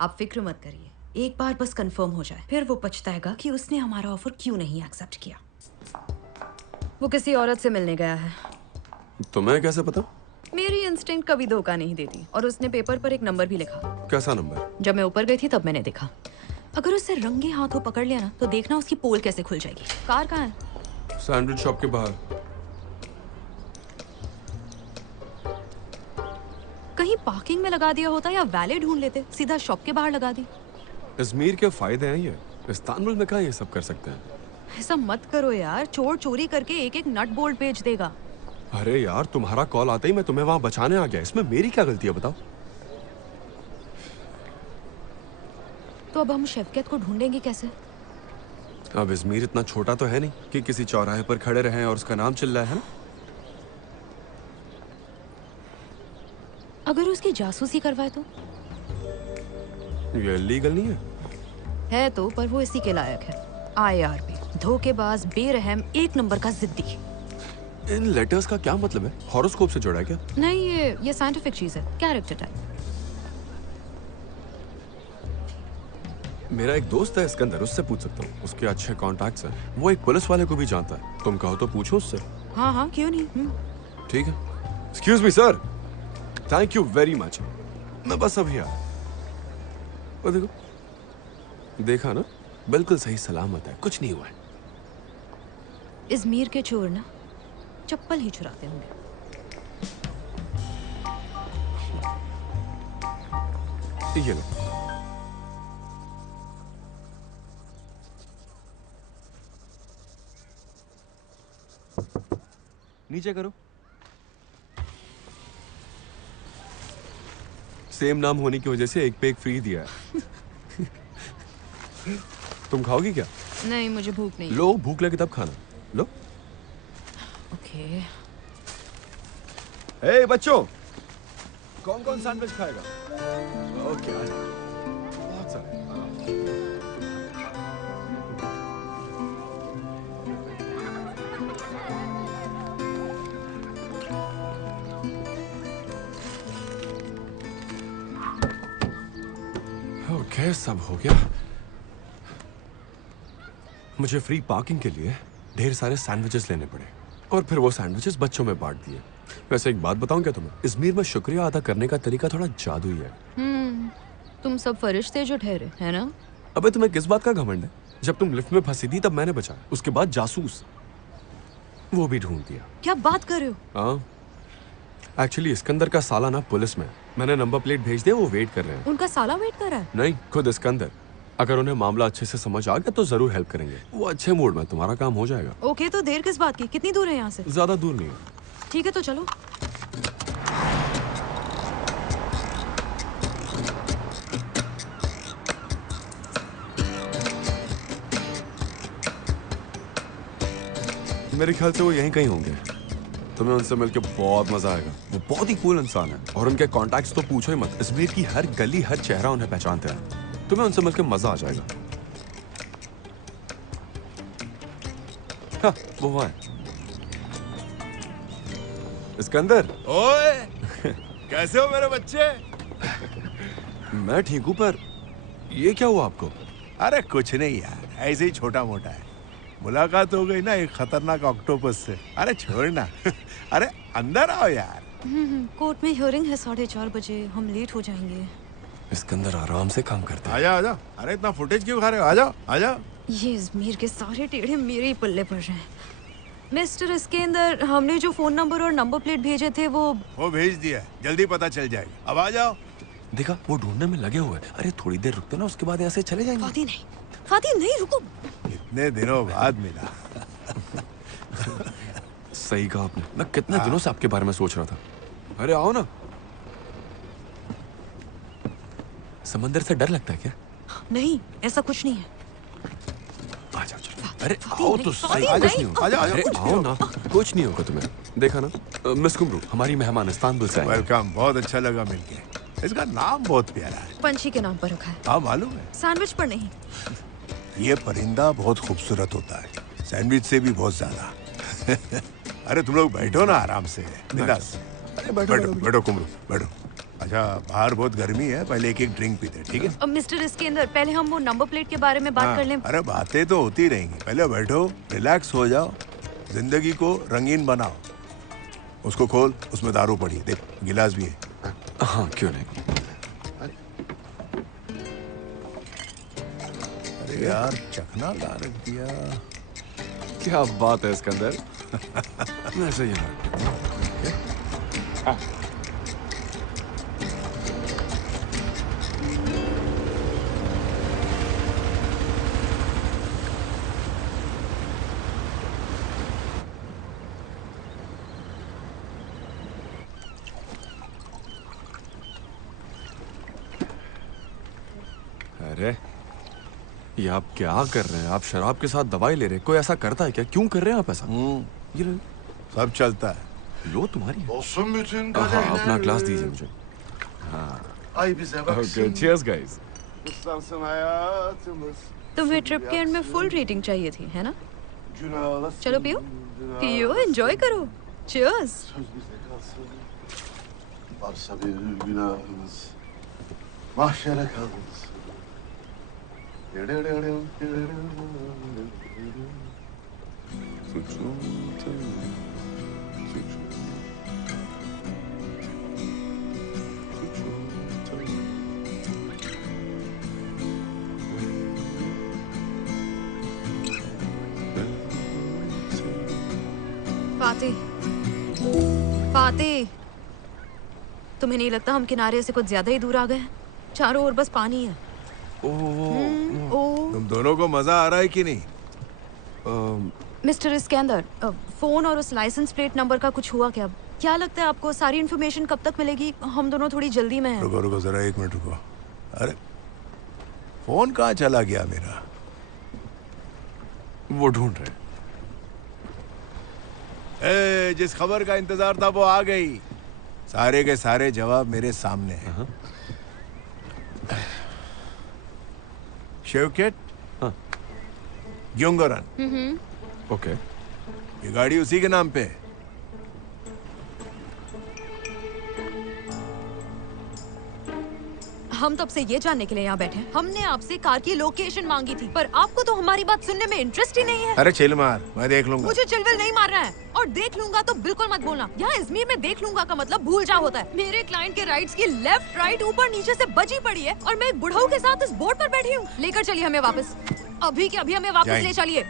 आप फिक्र मत करिए, एक बार बस कंफर्म हो जाए, फिर वो पछताएगा कि उसने हमारा ऑफर क्यों नहीं एक्सेप्ट किया। वो किसी औरत से मिलने गया है। तुम्हें कैसे पता? मेरी इंस्टिंक्ट कभी धोखा नहीं देती, और उसने पेपर पर एक नंबर भी लिखा। कैसा नंबर? जब मैं ऊपर गई थी तब मैंने देखा। अगर उससे रंगे हाथों पकड़ लिया ना, तो देखना उसकी पोल कैसे खुल जाएगी। कार कहाँ है? सैंडविच शॉप के बाहर। कहीं पार्किंग में लगा दिया होता या वैले ढूंढ लेते, सीधा शॉप के बाहर लगा दी। अजमेर के फायदे हैं ये, इस्तांबुल में कहाँ ये सब कर सकते हैं? ऐसा मत करो यार, चोर चोरी करके एक एक नट बोल्ट बेच देगा। अरे यार, तुम्हारा कॉल आते ही मैं तुम्हें वहां बचाने आ गया, इसमें मेरी क्या गलती है बताओ? तो अब हम शेफकेट को ढूंढेंगे कैसे? अब अजमेर इतना छोटा तो है नहीं कि किसी चौराहे पर खड़े रहें और उसका नाम चिल्लाए, है ना? अगर उसकी जासूसी करवाए तो? ये लीगल नहीं है तो, पर वो इसी के लायक है। IRP, धोखेबाज, बेरहम, एक नंबर का जिद्दी। इन लेटर्स का क्या मतलब है? हॉरोस्कोप से जुड़ा है क्या? नहीं, ये साइंटिफिक चीज है, कैरेक्टर टाइप। मेरा एक दोस्त है सिकंदर, उससे पूछ सकता हूँ, उसके अच्छे कॉन्टैक्ट्स हैं। वो एक पुलिस वाले को भी जानता है, तुम कहो तो पूछो उससे। हाँ हाँ, क्यों नहीं। ठीक है। Excuse me sir, thank you very much. मैं बस अभी आया। वो देखो, देखा ना, बिल्कुल सही सलामत है, कुछ नहीं हुआ है। इजमीर के चोर ना चप्पल ही चुराते होंगे। ये लो। नीचे करो। सेम नाम होने की वजह से एक पे एक फ्री दिया है। तुम खाओगी क्या? नहीं, मुझे भूख नहीं। लो, भूख लगे तब खाना। लो। ओके। ए बच्चों, कौन कौन सैंडविच खाएगा? ओके, बहुत सारे। ओके, सब हो गया। मुझे फ्री पार्किंग के लिए ढेर सारे सैंडविचेस लेने पड़े, और फिर वो सैंडविचेस बच्चों में बांट दिए। वैसे एक बात बताऊं क्या तुम्हें? इजमीर में शुक्रिया अदा करने का तरीका थोड़ा जादुई है। तुम सब फरिश्ते जो ठहरे, है ना? अबे तुम्हें किस बात का घमंड है? जब तुम लिफ्ट में फंसी थी तब मैंने बचाया, उसके बाद जासूस वो भी ढूंढ दिया। क्या बात कर रहे हो? हाँ, एक्चुअली सिकंदर का साला ना पुलिस में। मैंने नंबर प्लेट भेज दिया, वो वेट कर रहे हैं। उनका साला वेट कर रहा है? नहीं, खुद सिकंदर। अगर उन्हें मामला अच्छे से समझ आ गया तो जरूर हेल्प करेंगे। वो अच्छे मूड में, तुम्हारा काम हो जाएगा। ओके, तो देर किस बात की? कितनी दूर है यहाँ से? ज्यादा दूर नहीं है। ठीक है, तो चलो। मेरे ख्याल से वो यहीं कहीं होंगे। तुम्हें उनसे मिलकर बहुत मजा आएगा। वो बहुत ही कूल इंसान है, और उनके कॉन्टैक्ट्स तो पूछो ही मत। इजमीर की हर गली, हर चेहरा उन्हें पहचानते हैं। तुम्हें उनसे मिलकर मजा आ जाएगा। हाँ, वो वहाँ है। सिकंदर। ओए, कैसे हो मेरे बच्चे? मैं ठीक हूँ, पर ये क्या हुआ आपको? अरे कुछ नहीं यार, ऐसे ही छोटा मोटा है। मुलाकात हो गई ना एक खतरनाक ऑक्टोपस से। अरे छोड़ ना। अरे अंदर आओ यार। कोर्ट में हियरिंग है 4:30 बजे, हम लेट हो जाएंगे। इसके अंदर आराम से काम करते हैं। आजा आजा। अरे इतना फुटेज क्यों खा रहे हो? आजा आजा। ये इजमीर के सारे टेढ़े मेरे ही पल्ले पड़ रहे हैं। मिस्टर, इसके अंदर हमने जो फोन नंबर और नंबर प्लेट भेजे थे वो भेज दिया है, जल्दी पता चल जाएगा। अब आ जाओ। देखा, वो ढूंढने में लगे हुए। अरे थोड़ी देर रुकते ना, उसके बाद यहाँ से चले जाएंगे। फाती नहीं, रुको। इतने दिनों बाद मिला। सही कहा आपने, मैं कितने दिनों से आपके बारे में सोच रहा था। अरे आओ ना। समंदर से डर लगता है क्या? नहीं, ऐसा कुछ नहीं है। आ जाओ चलो। अरे आओ तो सही। अरे आओ ना, कुछ नहीं होगा तुम्हें। देखा ना मिस कुमरू, हमारी मेहमान इस्तांबुल से आए। वेलकम, बहुत अच्छा लगा मिलके। इसका नाम बहुत प्यारा है। पंछी के नाम पर रखा है। हाँ मालूम है। सैंडविच पर नहीं। ये परिंदा बहुत खूबसूरत होता है, सैंडविच से भी बहुत ज्यादा। अरे तुम लोग बैठो ना आराम से, बिंदास। अरे बैठो बैठो कुमरू, बैठो। अच्छा, बाहर बहुत गर्मी है, पहले एक ड्रिंक पीते, ठीक है? अब मिस्टर, इसके अंदर पहले हम वो नंबर प्लेट के बारे में बात कर लें। अरे बातें तो होती रहेंगी, पहले बैठो, रिलैक्स हो जाओ, जिंदगी को रंगीन बनाओ। उसको खोल, उसमें दारू पड़ी है, देख गिलास भी है। हाँ क्यों नहीं। अरे यार, चखना ला रख दिया। क्या बात है इसके अंदर। मैं सही है। अरे ये आप क्या कर रहे हैं? आप शराब के साथ दवाई ले रहे हैं। कोई ऐसा करता है क्या? क्यों कर रहे हैं आप ऐसा? ये लो। सब चलता है। लो तुम्हारी है। हाँ, अपना ग्लास दीजिए मुझे। हाँ ओके, चीयर्स गाइस। तुम्हें ट्रिप के एंड में फुल रेटिंग चाहिए थी, है ना? चलो पियो पियो, एंजॉय करो। Cheers. Varsa bir günahımız, mahşere kalırız. फाती, फाती, तुम्हें नहीं लगता हम किनारे से कुछ ज्यादा ही दूर आ गए हैं? चारों ओर बस पानी है। तुम दोनों को मजा आ रहा है कि नहीं? मिस्टर, इसके अंदर फोन और उस लाइसेंस प्लेट नंबर का कुछ हुआ क्या? क्या लगता है आपको सारी इन्फॉर्मेशन कब तक मिलेगी? हम दोनों थोड़ी जल्दी में हैं। रुको रुको जरा, 1 मिनट रुको। अरे फोन कहाँ चला गया मेरा? वो ढूंढ रहे। जिस खबर का इंतजार था वो आ गई। सारे के सारे जवाब मेरे सामने हैं। शेवकेट, ग्योंगोरन। ओके। ये गाड़ी उसी के नाम पे है। हम तब से ये जानने के लिए यहाँ बैठे हैं। हमने आपसे कार की लोकेशन मांगी थी, पर आपको तो हमारी बात सुनने में इंटरेस्ट ही नहीं है। अरे चिल मार, मैं देख लूंगा। मुझे चिलविल नहीं मार रहा है, और देख लूंगा तो बिल्कुल मत बोलना। यहाँ इजमीर में देख लूंगा का मतलब भूल जा होता है। मेरे क्लाइंट के राइट्स की लेफ्ट राइट ऊपर नीचे से बजी पड़ी है, और मैं एक बुढ़ऊ के साथ इस बोर्ड पर बैठी हूँ। लेकर चलिए हमें वापस, अभी के अभी हमें वापस ले चलिए।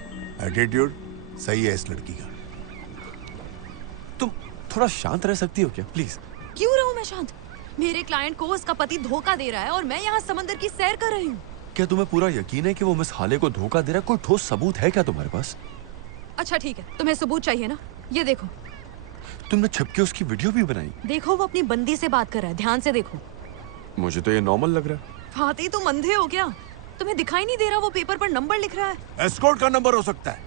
एटीट्यूड सही है इस लड़की का। तुम थोड़ा शांत रह सकती हो क्या प्लीज? क्यों रहूं मैं शांत? मेरे क्लाइंट को उसका पति धोखा दे रहा है, और मैं यहाँ समंदर की सैर कर रही हूँ। क्या तुम्हें पूरा यकीन है कि वो मिस हाले को धोखा दे रहा है? कोई ठोस सबूत है क्या तुम्हारे पास? अच्छा ठीक है, तुम्हें सबूत चाहिए ना? ये देखो। तुमने छुपके उसकी वीडियो भी बनाई? देखो, वो अपनी बंदी से बात कर रहा है, ध्यान से देखो। मुझे तो ये नॉर्मल लग रहा है। फाती, तुम अंधे हो क्या? तुम्हें दिखाई नहीं दे रहा वो पेपर पर नंबर लिख रहा है? एस्कॉर्ट का नंबर हो सकता है।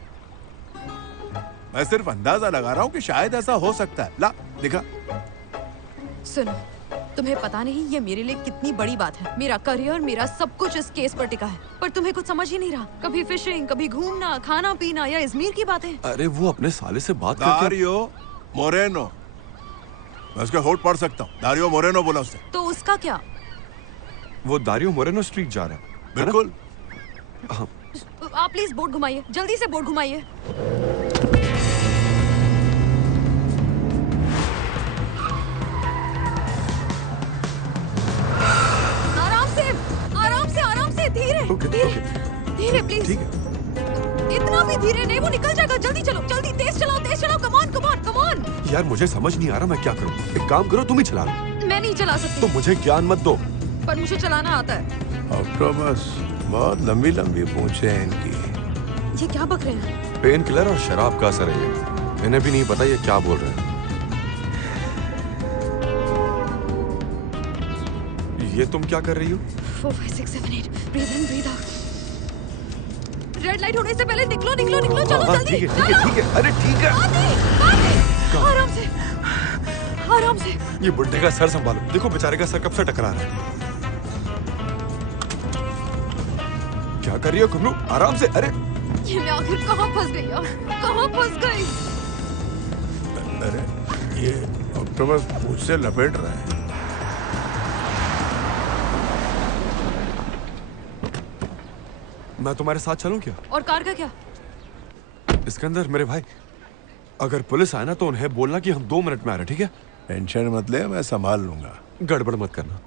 मैं सिर्फ अंदाजा लगा रहा हूँ कि शायद ऐसा हो सकता है। ला दिखा। सुनो, तुम्हें पता नहीं ये मेरे लिए कितनी बड़ी बात है। मेरा करियर, मेरा सब कुछ इस केस पर टिका है, पर तुम्हें कुछ समझ ही नहीं रहा। कभी फिशिंग, कभी घूमना, खाना पीना, या इजमीर की बातें। अरे वो अपने साले से बात करके। दारियो मोरेनो, मैं उसके होठ पढ़ सकता हूँ। दारियो मोरेनो बोला उससे। तो उसका क्या? वो दारियो मोरेनो स्ट्रीट जा रहा है। बिल्कुल। आप प्लीज बोर्ड घुमाइए, जल्दी से बोर्ड घुमाइए। आराम से, धीरे धीरे प्लीज। इतना भी धीरे नहीं, वो निकल जाएगा। जल्दी चलो, जल्दी, तेज चलाओ, कम ऑन। यार मुझे समझ नहीं आ रहा मैं क्या करूं। एक काम करो, तुम ही चला लो। मैं नहीं चला सकती। तो मुझे ज्ञान मत दो। पर मुझे चलाना आता है। ऑक्टोपस, बहुत लंबी लंबी पूंछें हैं इनकी। ये क्या बक रहे हैं? पेन किलर और शराब का असर है ये। इन्हें भी नहीं पता ये क्या बोल रहे हैं। ये तुम क्या कर रही हो? 4, 5, 6, 7, 8 ब्रीथ इन, ब्रीथ आउट। रेड लाइट होने से पहले निकलो, चलो जल्दी। ठीक है। अरे ठीक है। आराम से। ये बुड्ढे का सर संभालो। देखो बेचारे का सर कब से टकरा रहा है। क्या कर रही हो कुमरू? आराम से। अरे ये मैं आखिर कहाँ फंस गई यार? कहाँ फंस गई? अरे ये ऑक्टोपस पूंछ से लपेट रहा है। मैं तुम्हारे साथ चलूं क्या? और कार का क्या? इसके अंदर मेरे भाई, अगर पुलिस आए ना तो उन्हें बोलना कि हम 2 मिनट में आ रहे, ठीक है? टेंशन मत ले, मैं संभाल लूंगा। गड़बड़ मत करना।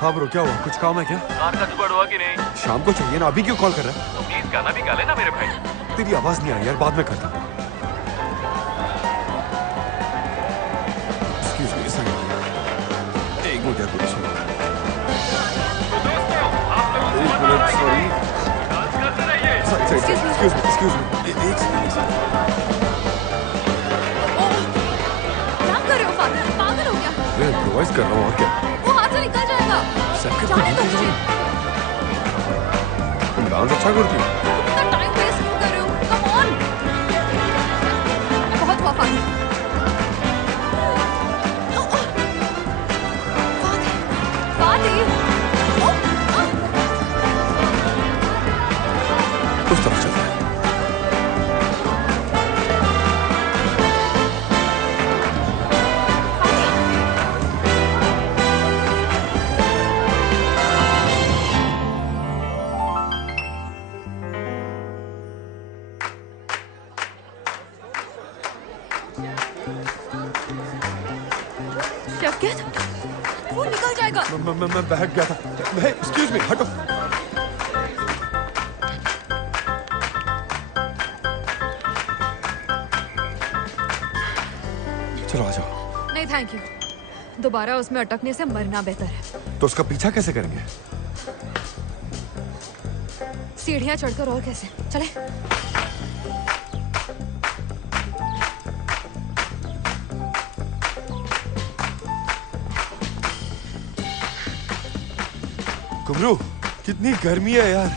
हाँ ब्रो, क्या हुआ? कुछ काम है क्या? कार का जुगाड़ हुआ कि नहीं? शाम को चाहिए ना, अभी क्यों कॉल कर रहा है? तो प्लीज गाना भी गा लेना मेरे भाई। तेरी आवाज नहीं आई यार, बाद में करता हूँ। Excuse me, एक मिनट यार, कुछ Excuse me, एक सेकंड। क्या कर रहे हो फादर? पागल हो गया? मैं इम्प्रोवाइज कर रहा हूँ और क्या? वो हाथ से निकल जाएगा। जाने दो मुझे। तुम डांस अच्छा करती हो। तुम इतना टाइम वेस्ट क्यों कर रहे हो? Come on. बहुत हुआ फादर। उस तरफ चलते हैं। वो निकल जाएगा। मैं बहक गया था। एक्सक्यूज मी, हटो। चलो आ जाओ। नहीं थैंक यू, दोबारा उसमें अटकने से मरना बेहतर है। तो उसका पीछा कैसे करेंगे? सीढ़ियां चढ़कर और कैसे? चले। कुमरू, कितनी गर्मी है यार,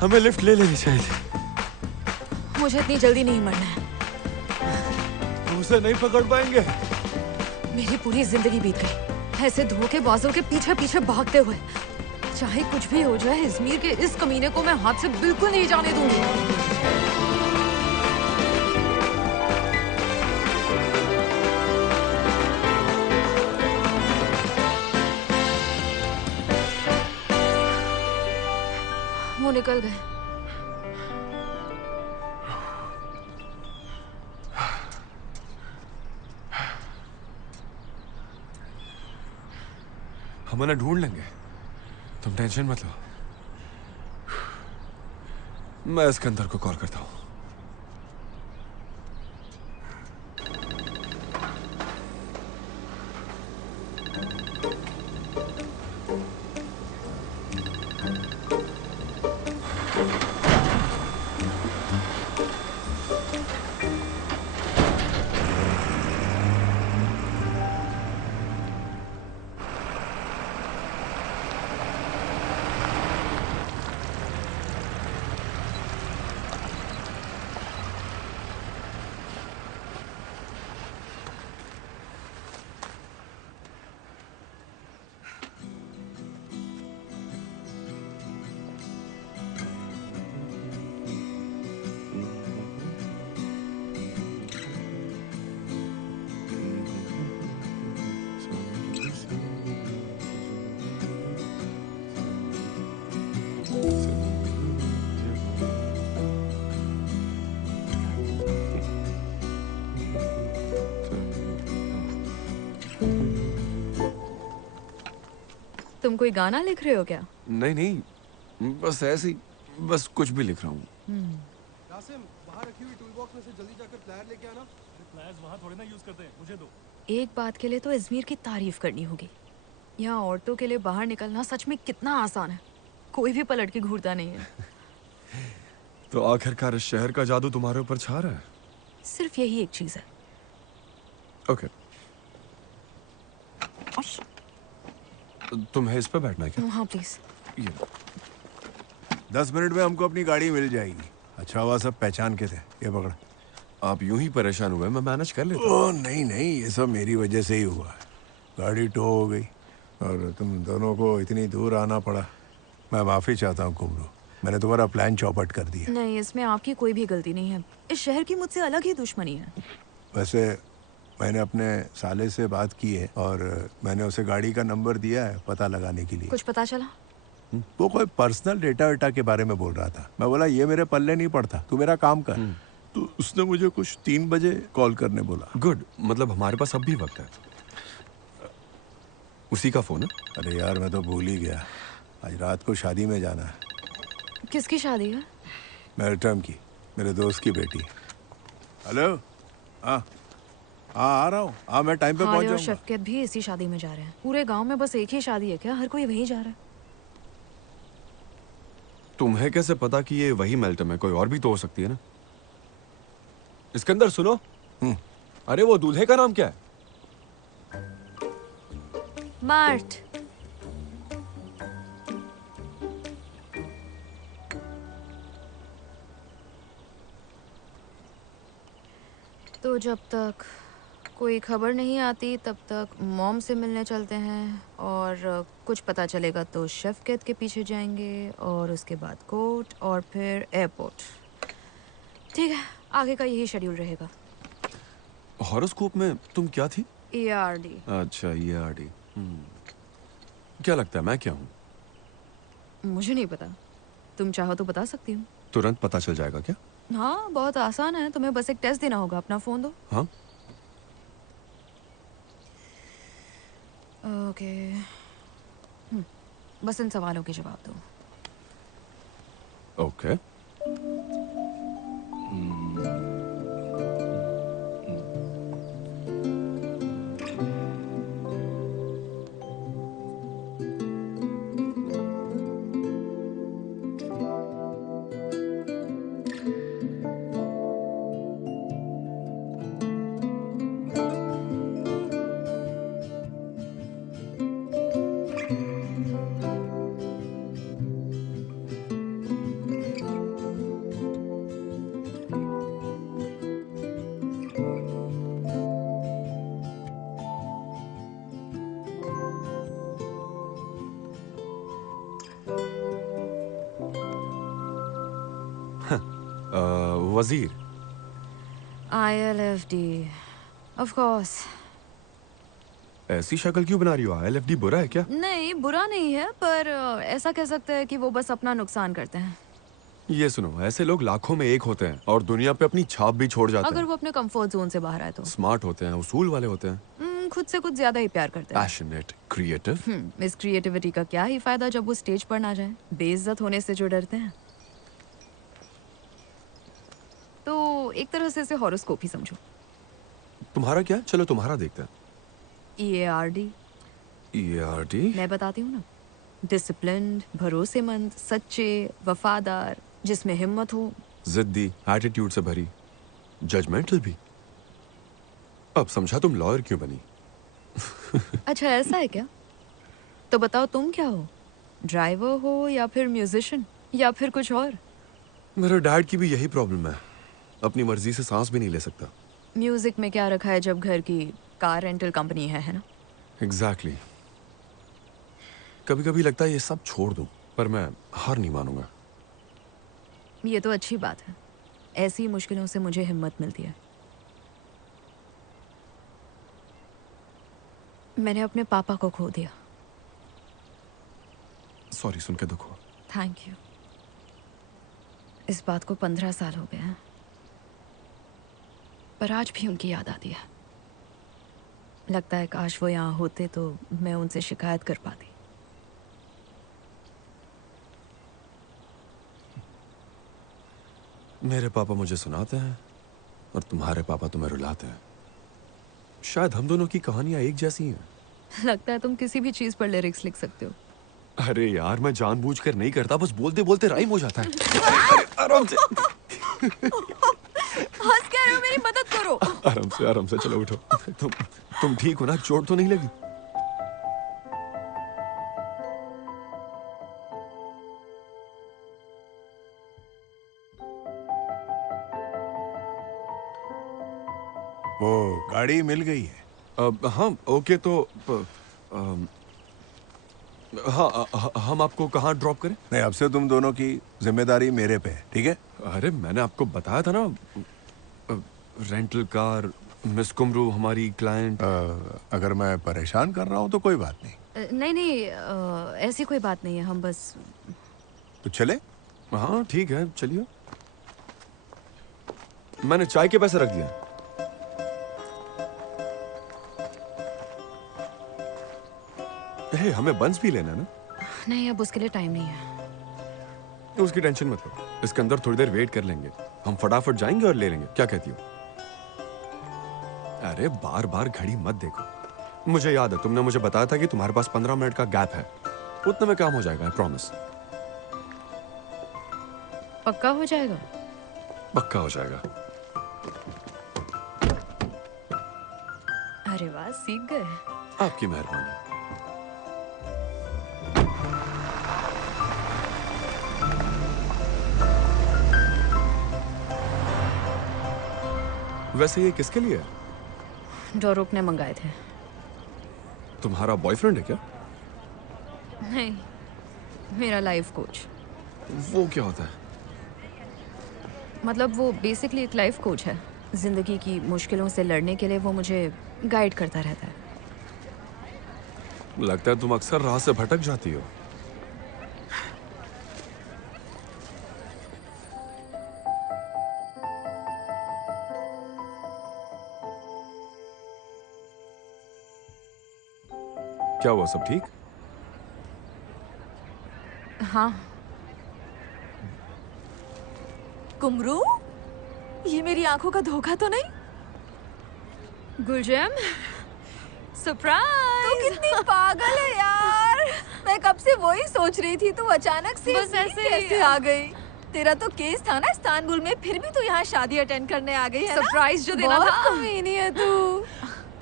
हमें लिफ्ट ले लेनी चाहिए थी। मुझे इतनी जल्दी नहीं मरना है। उसे नहीं पकड़ पाएंगे। मेरी पूरी जिंदगी बीत गई ऐसे धोखेबाजों के पीछे पीछे भागते हुए। चाहे कुछ भी हो जाए, इज़मीर के इस कमीने को मैं हाथ से बिल्कुल नहीं जाने दूंगी। वो निकल गए। हम उन्हें ढूंढ लेंगे, तुम टेंशन मत लो। मैं सिकंदर को कॉल करता हूँ। तुम कोई गाना लिख रहे हो क्या? नहीं नहीं, बस ऐसे ही, बस कुछ भी लिख रहा हूँ। कासिम, बाहर रखी हुई टूल बॉक्स में से जल्दी जाकर प्लायर लेके आना। प्लायर्स वहाँ थोड़े ना यूज करते हैं, मुझे दो। एक बात के लिए तो अजमेर की तारीफ करनी होगी। यहाँ औरतों के लिए बाहर निकलना सच में कितना आसान है। कोई भी पलट के घूरता नहीं है। तो आखिरकार इस शहर का जादू तुम्हारे ऊपर छा रहा है। सिर्फ यही एक चीज है। ओके, तुम्हें इस पे बैठना है क्या? हाँ प्लीज। ये 10 मिनट में हमको अपनी गाड़ी मिल जाएगी। अच्छा हुआ सब पहचान के थे। ये पकड़। आप यूं ही परेशान हुए, मैं मैनेज कर लेता हूं। ओह नहीं नहीं, ये सब मेरी वजह से ही हुआ है। गाड़ी टो हो गई और तुम दोनों को इतनी दूर आना पड़ा। मैं माफी चाहता हूँ कुमरू, मैंने तुम्हारा प्लान चौपट कर दिया। नहीं, इसमें आपकी कोई भी गलती नहीं है। इस शहर की मुझसे अलग ही दुश्मनी है। वैसे मैंने अपने साले से बात की है और मैंने उसे गाड़ी का नंबर दिया है पता लगाने के लिए। कुछ पता चला? वो कोई पर्सनल डेटा वेटा के बारे में बोल रहा था। मैं बोला ये मेरे पल्ले नहीं पड़ता, तू मेरा काम कर। तो उसने मुझे कुछ 3 बजे कॉल करने बोला। गुड, मतलब हमारे पास अब भी वक्त है। उसी का फोन है? अरे यार मैं तो भूल ही गया, आज रात को शादी में जाना है। किसकी शादी है? मेल्टम की, मेरे दोस्त की बेटी। हेलो, हाँ हाँ आ रहा हूँ। हाँ मैं टाइम पे पहुँच और जाऊँगा। शफकत भी इसी शादी में जा रहे हैं। पूरे गांव में बस एक ही शादी है क्या? हर कोई वहीं जा रहा है। तुम्हें कैसे पता कि ये वही मेल्टम है? कोई और भी तो हो सकती है ना। इसके अंदर सुनो, अरे वो दूल्हे का नाम क्या है? मार्ट। तो जब तक कोई खबर नहीं आती तब तक मॉम से मिलने चलते हैं, और कुछ पता चलेगा तो शफकत के पीछे जाएंगे, और उसके बाद कोर्ट और फिर एयरपोर्ट। ठीक है, आगे का यही शेड्यूल रहेगा। हॉरोस्कोप में तुम क्या थी? ERD। अच्छा ERD। क्या लगता है मैं क्या हूँ? मुझे नहीं पता, तुम चाहो तो बता सकती हूँ। तुरंत पता चल जाएगा क्या? हाँ, बहुत आसान है। तुम्हें बस एक टेस्ट देना होगा। अपना फोन दो। हाँ ओके। बस इन सवालों के जवाब दो। ओके। वजीर। ILFD, of course। ऐसी शक्ल क्यों बना रही हो? ILFD बुरा है क्या? नहीं, बुरा नहीं है, पर ऐसा कह सकते हैं कि वो बस अपना नुकसान करते हैं। ये सुनो, ऐसे लोग लाखों में एक होते हैं और दुनिया पे अपनी छाप भी छोड़ जाते अगर हैं। वो अपने कंफर्ट जोन से बाहर आए तो। स्मार्ट होते हैं, उसूल वाले होते हैं, खुद से कुछ ज्यादा ही प्यार करते हैं। Passionate, creative. इस क्रिएटिविटी का क्या ही फायदा जब वो स्टेज पर ना जाए। बेइज्जत होने से जो डरते हैं। तो एक तरह से इसे हॉरोस्कोप ही समझो। तुम्हारा क्या? चलो तुम्हारा देखते हैं। EARD। EARD? मैं बताती हूँ ना। डिसिप्लिन्ड, भरोसेमंद, सच्चे, वफादार, जिसमें हिम्मत हो। जिद्दी, एटीट्यूड से भरी, जजमेंटल भी। अब समझा तुम लॉयर क्यों बनी। अच्छा ऐसा है क्या? तो बताओ तुम क्या हो? ड्राइवर हो या फिर म्यूजिशियन या फिर कुछ और? मेरे डैड की भी यही प्रॉब्लम है, अपनी मर्जी से सांस भी नहीं ले सकता। म्यूजिक में क्या रखा है जब घर की कार रेंटल कंपनी है ना? एग्जैक्टली। कभी कभी लगता है ये सब छोड़ दूं, पर मैं हार नहीं मानूंगा। ये तो अच्छी बात है। ऐसी मुश्किलों से मुझे हिम्मत मिलती है। मैंने अपने पापा को खो दिया। सॉरी, सुन के दुख हुआ। Thank you. इस बात को 15 साल हो गए हैं, पर आज भी उनकी याद आती है। लगता है काश वो यहाँ होते तो मैं उनसे शिकायत कर पाती। मेरे पापा मुझे सुनाते हैं और तुम्हारे पापा तुम्हें रुलाते हैं। शायद हम दोनों की कहानियां एक जैसी हैं। लगता है तुम किसी भी चीज पर लिरिक्स लिख सकते हो। अरे यार, मैं जानबूझकर नहीं करता, बस बोलते बोलते राइम हो जाता है। अरे आराम से। हंस क्या रहे हो? मेरी मदद करो। आराम से चलो उठो। तुम ठीक हो ना? चोट तो नहीं लगी? वो गाड़ी मिल गई है? हाँ ओके, तो हाँ हम आपको कहाँ ड्रॉप करें? नहीं, अब से तुम दोनों की जिम्मेदारी मेरे पे है, ठीक है? अरे मैंने आपको बताया था ना, रेंटल कार, मिस कुमरू हमारी क्लाइंट। अगर मैं परेशान कर रहा हूँ तो कोई बात नहीं। नहीं, ऐसी कोई बात नहीं है, हम बस। तो चले? हाँ ठीक है, चलिए। मैंने चाय के पैसे रख दिए। हमें बंस भी लेना ना? नहीं, अब उसके लिए टाइम नहीं है। उसकी टेंशन मत लो, इसके अंदर थोड़ी देर वेट कर लेंगे, हम फटाफट जाएंगे और ले लेंगे। क्या कहती हो? अरे बार बार घड़ी मत देखो। मुझे याद है तुमने मुझे बताया था कि तुम्हारे पास 15 मिनट का गैप है, उतने में काम हो जाएगा, प्रॉमिस। पक्का हो जाएगा? पक्का हो जाएगा। अरे वाह, सीख गए। आपकी मेहरबानी। वैसे ये किसके लिए है? डोरुक ने मंगाए थे। तुम्हारा बॉयफ्रेंड है क्या? नहीं, मेरा लाइफ कोच। वो क्या होता है? मतलब वो बेसिकली एक लाइफ कोच है। जिंदगी की मुश्किलों से लड़ने के लिए वो मुझे गाइड करता रहता है। लगता है तुम अक्सर राह से भटक जाती हो। क्या हुआ, सब ठीक? हाँ। कुमरू, ये मेरी आंखों का धोखा तो नहीं? गुलजैम, सरप्राइज! तू कितनी पागल है यार। मैं कब से वही सोच रही थी, तू अचानक से बस ऐसे कैसे आ गई? तेरा तो केस था ना इस्तांबुल में, फिर भी तू यहाँ शादी अटेंड करने आ गई है ना? सरप्राइज जो देना बहुत था। कमीनी है तू।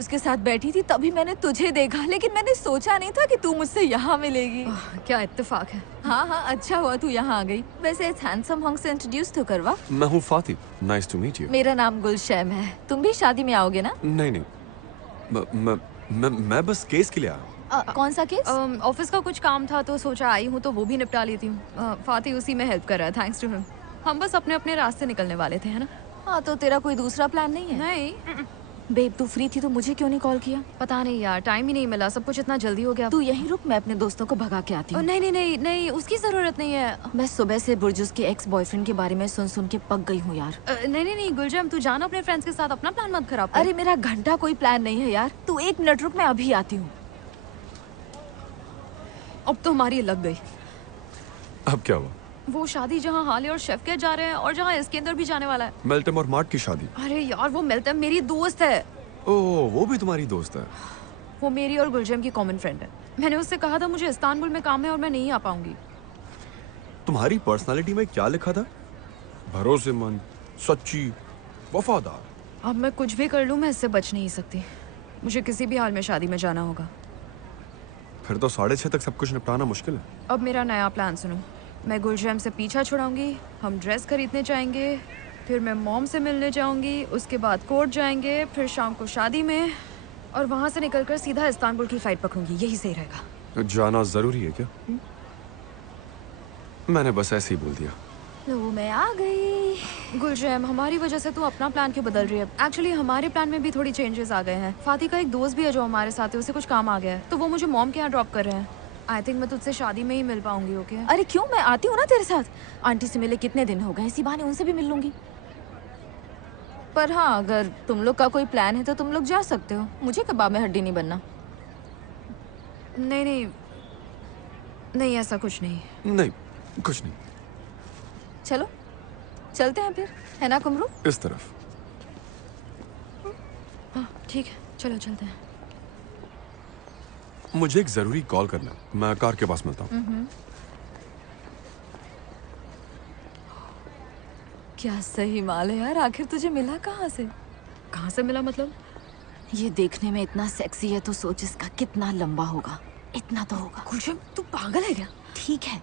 उसके साथ बैठी थी तभी मैंने तुझे देखा, लेकिन मैंने सोचा नहीं था कि तू मुझसे यहाँ मिलेगी। क्या इत्तेफाक है। हाँ हाँ, अच्छा हुआ तू यहाँ आ गई। वैसे इस हैंडसम हंग से इंट्रोड्यूस तो करवा। मैं हूँ Fatih, nice to meet you. मेरा नाम गुलशैम है। तुम भी शादी में आओगे ना? नहीं, मैं बस केस के लिए आया। कौन सा केस? ऑफिस का कुछ काम था तो सोचा आई हूँ तो वो भी निपटा लेती हूँ। फातिह उसी में हेल्प कर रहा है, थैंक्स टू हिम। हम बस अपने अपने रास्ते निकलने वाले थे, है ना? हाँ, तो तेरा कोई दूसरा प्लान नहीं है? नहीं। बेब, तू फ्री थी तो मुझे क्यों नहीं कॉल किया? पता नहीं यार, टाइम ही नहीं मिला, सब कुछ इतना जल्दी हो गया। तू यहीं रुक, मैं अपने दोस्तों को भगा के आती हूँ। नहीं नहीं नहीं नहीं, उसकी जरूरत नहीं है। मैं सुबह से बुर्जुस के एक्स बॉयफ्रेंड के बारे में सुन सुन के पक गई हूँ यार। नहीं नहीं नहीं गुलजैम, तू जाना अपने फ्रेंड्स के साथ, अपना प्लान मत खराब कर। अरे मेरा घंटा कोई प्लान नहीं है यार, तू 1 मिनट रुक, मैं अभी आती हूँ। अब तो हमारी लग गई। अब क्या हुआ? वो शादी जहाँ हाले और शेफकेट जा रहे हैं और जहाँ इसके अंदर भी जाने वाला है। मेल्टम और मार्ट की शादी? अरे यार, वो मेल्टम मेरी दोस्त है। ओह, वो भी तुम्हारी दोस्त है? वो मेरी और गुलजैम की कॉमन फ्रेंड है। मैंने उससे कहा था मुझे इस्तांबुल में काम है और मैं नहीं आ पाऊंगी। तुम्हारी पर्सनालिटी में क्या लिखा था? भरोसेमंद, सच्ची, वफादार। अब मैं कुछ भी कर लूं, मैं इससे बच नहीं सकती। मुझे किसी भी हाल में शादी में जाना होगा। फिर तो 6:30 तक सब कुछ निपटाना मुश्किल है। अब मेरा नया प्लान सुनो। मैं गुलजैम से पीछा छुड़ाऊंगी, हम ड्रेस खरीदने जाएंगे, फिर मैं मॉम से मिलने जाऊंगी, उसके बाद कोर्ट जाएंगे, फिर शाम को शादी में, और वहां से निकलकर सीधा इस्तांबुल की फ्लाइट पकड़ूंगी। यही सही रहेगा। जाना जरूरी है क्या? मैंने बस ऐसे ही बोल दिया। लो, मैं आ गई। गुलजैम, हमारी वजह से तू अपना प्लान क्यों बदल रही है? एक्चुअली हमारे प्लान में भी थोड़ी चेंजेस आ गए हैं। फातिह का एक दोस्त भी है जो हमारे साथ है, उसे कुछ काम आ गया है तो वो मुझे मॉम के यहाँ ड्रॉप कर रहे हैं। आई थिंक मैं तुझसे शादी में ही मिल पाऊंगी। ओके? अरे क्यों, मैं आती हूँ ना तेरे साथ। आंटी से मिले कितने दिन हो गए, इसी बहाने उनसे भी मिल लूंगी। पर हाँ, अगर तुम लोग का कोई प्लान है तो तुम लोग जा सकते हो, मुझे कबाब में हड्डी नहीं बनना। नहीं नहीं नहीं, ऐसा कुछ नहीं। नहीं, कुछ नहीं। चलो। चलते हैं फिर, है ना कुमरू? इस तरफ। हाँ ठीक है, चलो चलते हैं। मुझे एक जरूरी कॉल करना है, मैं कार के पास मिलता हूँ। क्या सही माल है यार, आखिर तुझे मिला कहाँ से? कहाँ से मिला मतलब? ये देखने में इतना सेक्सी है तो सोच इसका कितना लंबा होगा। इतना तो होगा। गुलशन तू पागल है क्या? ठीक है,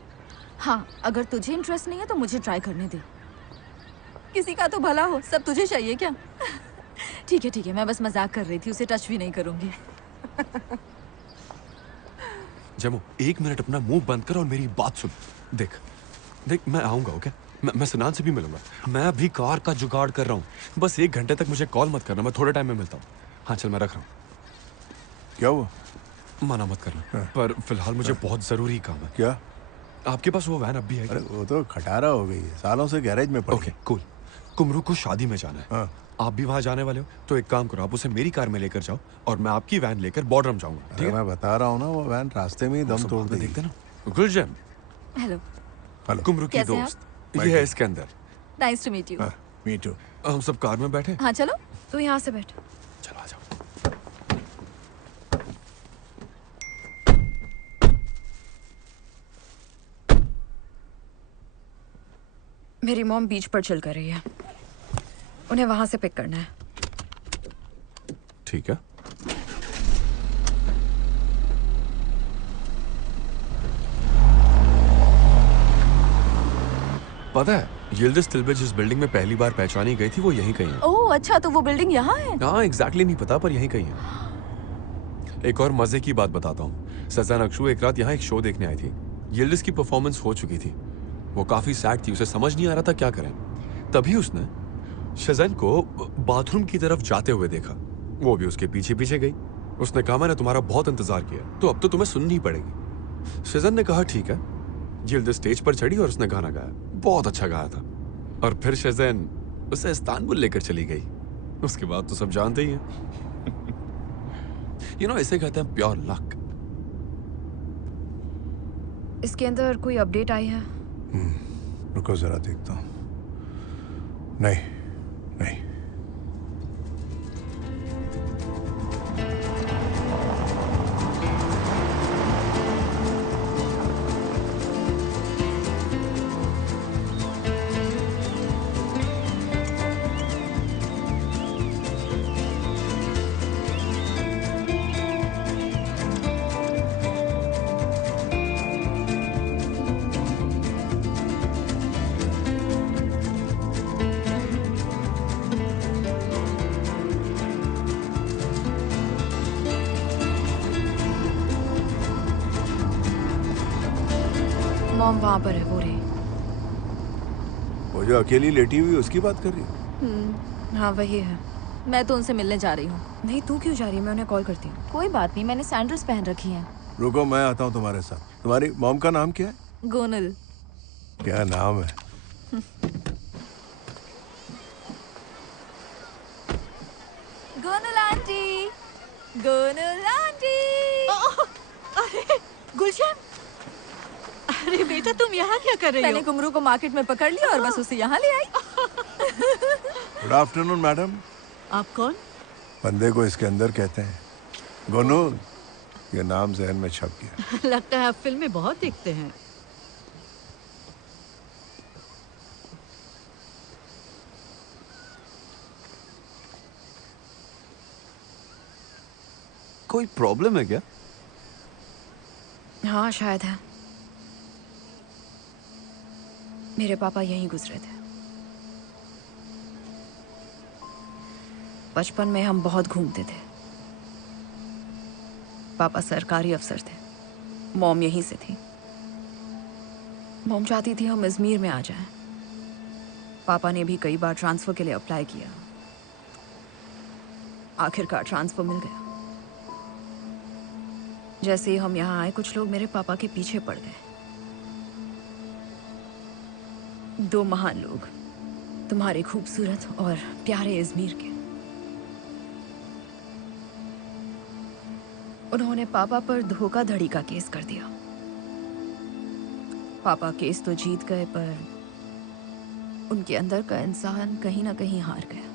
हाँ अगर तुझे इंटरेस्ट नहीं है तो मुझे ट्राई करने दे। किसी का तो भला हो, सब तुझे चाहिए क्या? ठीक है, मैं बस मजाक कर रही थी, उसे टच भी नहीं करूंगी। जमो, 1 मिनट अपना मुंह बंद कर और मेरी बात सुन। देख मैं आऊंगा, ओके? मैं सिनान से भी मिलूंगा। मैं अभी कार का जुगाड़ कर रहा हूँ, बस 1 घंटे तक मुझे कॉल मत करना, मैं थोड़े टाइम में मिलता हूँ। हाँ चल, मैं रख रहा हूँ। क्या हुआ? मना मत करना, पर फिलहाल मुझे बहुत जरूरी काम है। क्या? आपके पास वो वैन अब भी है? अरे वो तो खटारा हो गई है, सालों से गैरेज में पड़ी। Okay cool. कुमरू को शादी में जाना है। हाँ। आप भी वहां जाने वाले हो तो एक काम करो, आप उसे मेरी कार में लेकर जाओ और मैं आपकी वैन लेकर बॉर्डरम जाऊंगा। ठीक है? मैं बता रहा हूँ ना, वो वैन रास्ते में ही दम तोड़ देगी। देखते ना। गुलजम, हेलो। कुमरू की कैसे हैं दोस्त, ये है इसके अंदर। Nice to meet you. Me too. हम सब कार में बैठे। हाँ चलो। तू यहाँ से बैठ। चलो आ जाओ। मेरी मॉम बीच पर चिल कर रही है, उन्हें वहां से पिक करना है। ठीक है। पता है, यिल्डिज टिल्बे जिस बिल्डिंग में पहली बार पहचानी गई थी वो यहीं कहीं है। ओह अच्छा, तो वो बिल्डिंग यहाँ है? हाँ एग्जैक्टली नहीं पता, पर यहीं कहीं है। एक और मजे की बात बताता हूँ। सजा नक्शू एक रात यहाँ एक शो देखने आई थी। यिल्डिज की परफॉर्मेंस हो चुकी थी, वो काफी सैड थी, उसे समझ नहीं आ रहा था क्या करें। तभी उसने शज़न को बाथरूम की तरफ जाते हुए देखा, वो भी उसके पीछे पीछे गई। उसने कहा मैंने तुम्हारा बहुत इंतजार किया, तो अब तो तुम्हें सुननी पड़ेगी। शज़न ने कहा ठीक है। यिल्डिज स्टेज पर चढ़ी और उसने गाना गाया, बहुत अच्छा गाया था। और फिर शज़न उसे इस्तांबुल लेकर चली गई। उसके बाद तो सब जानते ही हैं। यू नो, इसे कहते हैं प्योर लक। इसके अंदर कोई अपडेट आई है? रुको जरा देखता हूँ। नहीं नहीं। मॉम वहां पर है, वो रही। वो जो अकेली लेटी हुई उसकी बात कर रही है? हाँ वही है। मैं तो उनसे मिलने जा रही हूँ। नहीं, तू क्यों जा रही है? मैं उन्हें कॉल करती हूँ। कोई बात नहीं, मैंने सैंडल्स पहन रखी हैं। रुको मैं आता हूँ तुम्हारे साथ। तुम्हारी मॉम का नाम क्या है? गोनल। क्या नाम है? गोनल आंटी, गोनल आंटी। अरे गुलशन, अरे बेटा तुम यहाँ क्या कर रही हो? मैंने कुमरू को मार्केट में पकड़ लिया और बस उसे यहाँ ले आई। Good afternoon madam. आप कौन? बंदे को इसके अंदर कहते हैं। गोनूल, ये नाम जहन में छप गया। लगता है आप फिल्में बहुत देखते हैं। कोई प्रॉब्लम है क्या? हाँ शायद है। मेरे पापा यहीं गुजरे थे। बचपन में हम बहुत घूमते थे। पापा सरकारी अफसर थे, मॉम यहीं से थी। मॉम चाहती थी हम अजमेर में आ जाएं। पापा ने भी कई बार ट्रांसफर के लिए अप्लाई किया, आखिरकार ट्रांसफर मिल गया। जैसे ही हम यहाँ आए, कुछ लोग मेरे पापा के पीछे पड़ गए। 2 महान लोग, तुम्हारे खूबसूरत और प्यारे अजमेर के। उन्होंने पापा पर धोखाधड़ी का केस कर दिया। पापा केस तो जीत गए, पर उनके अंदर का इंसान कहीं ना कहीं हार गया।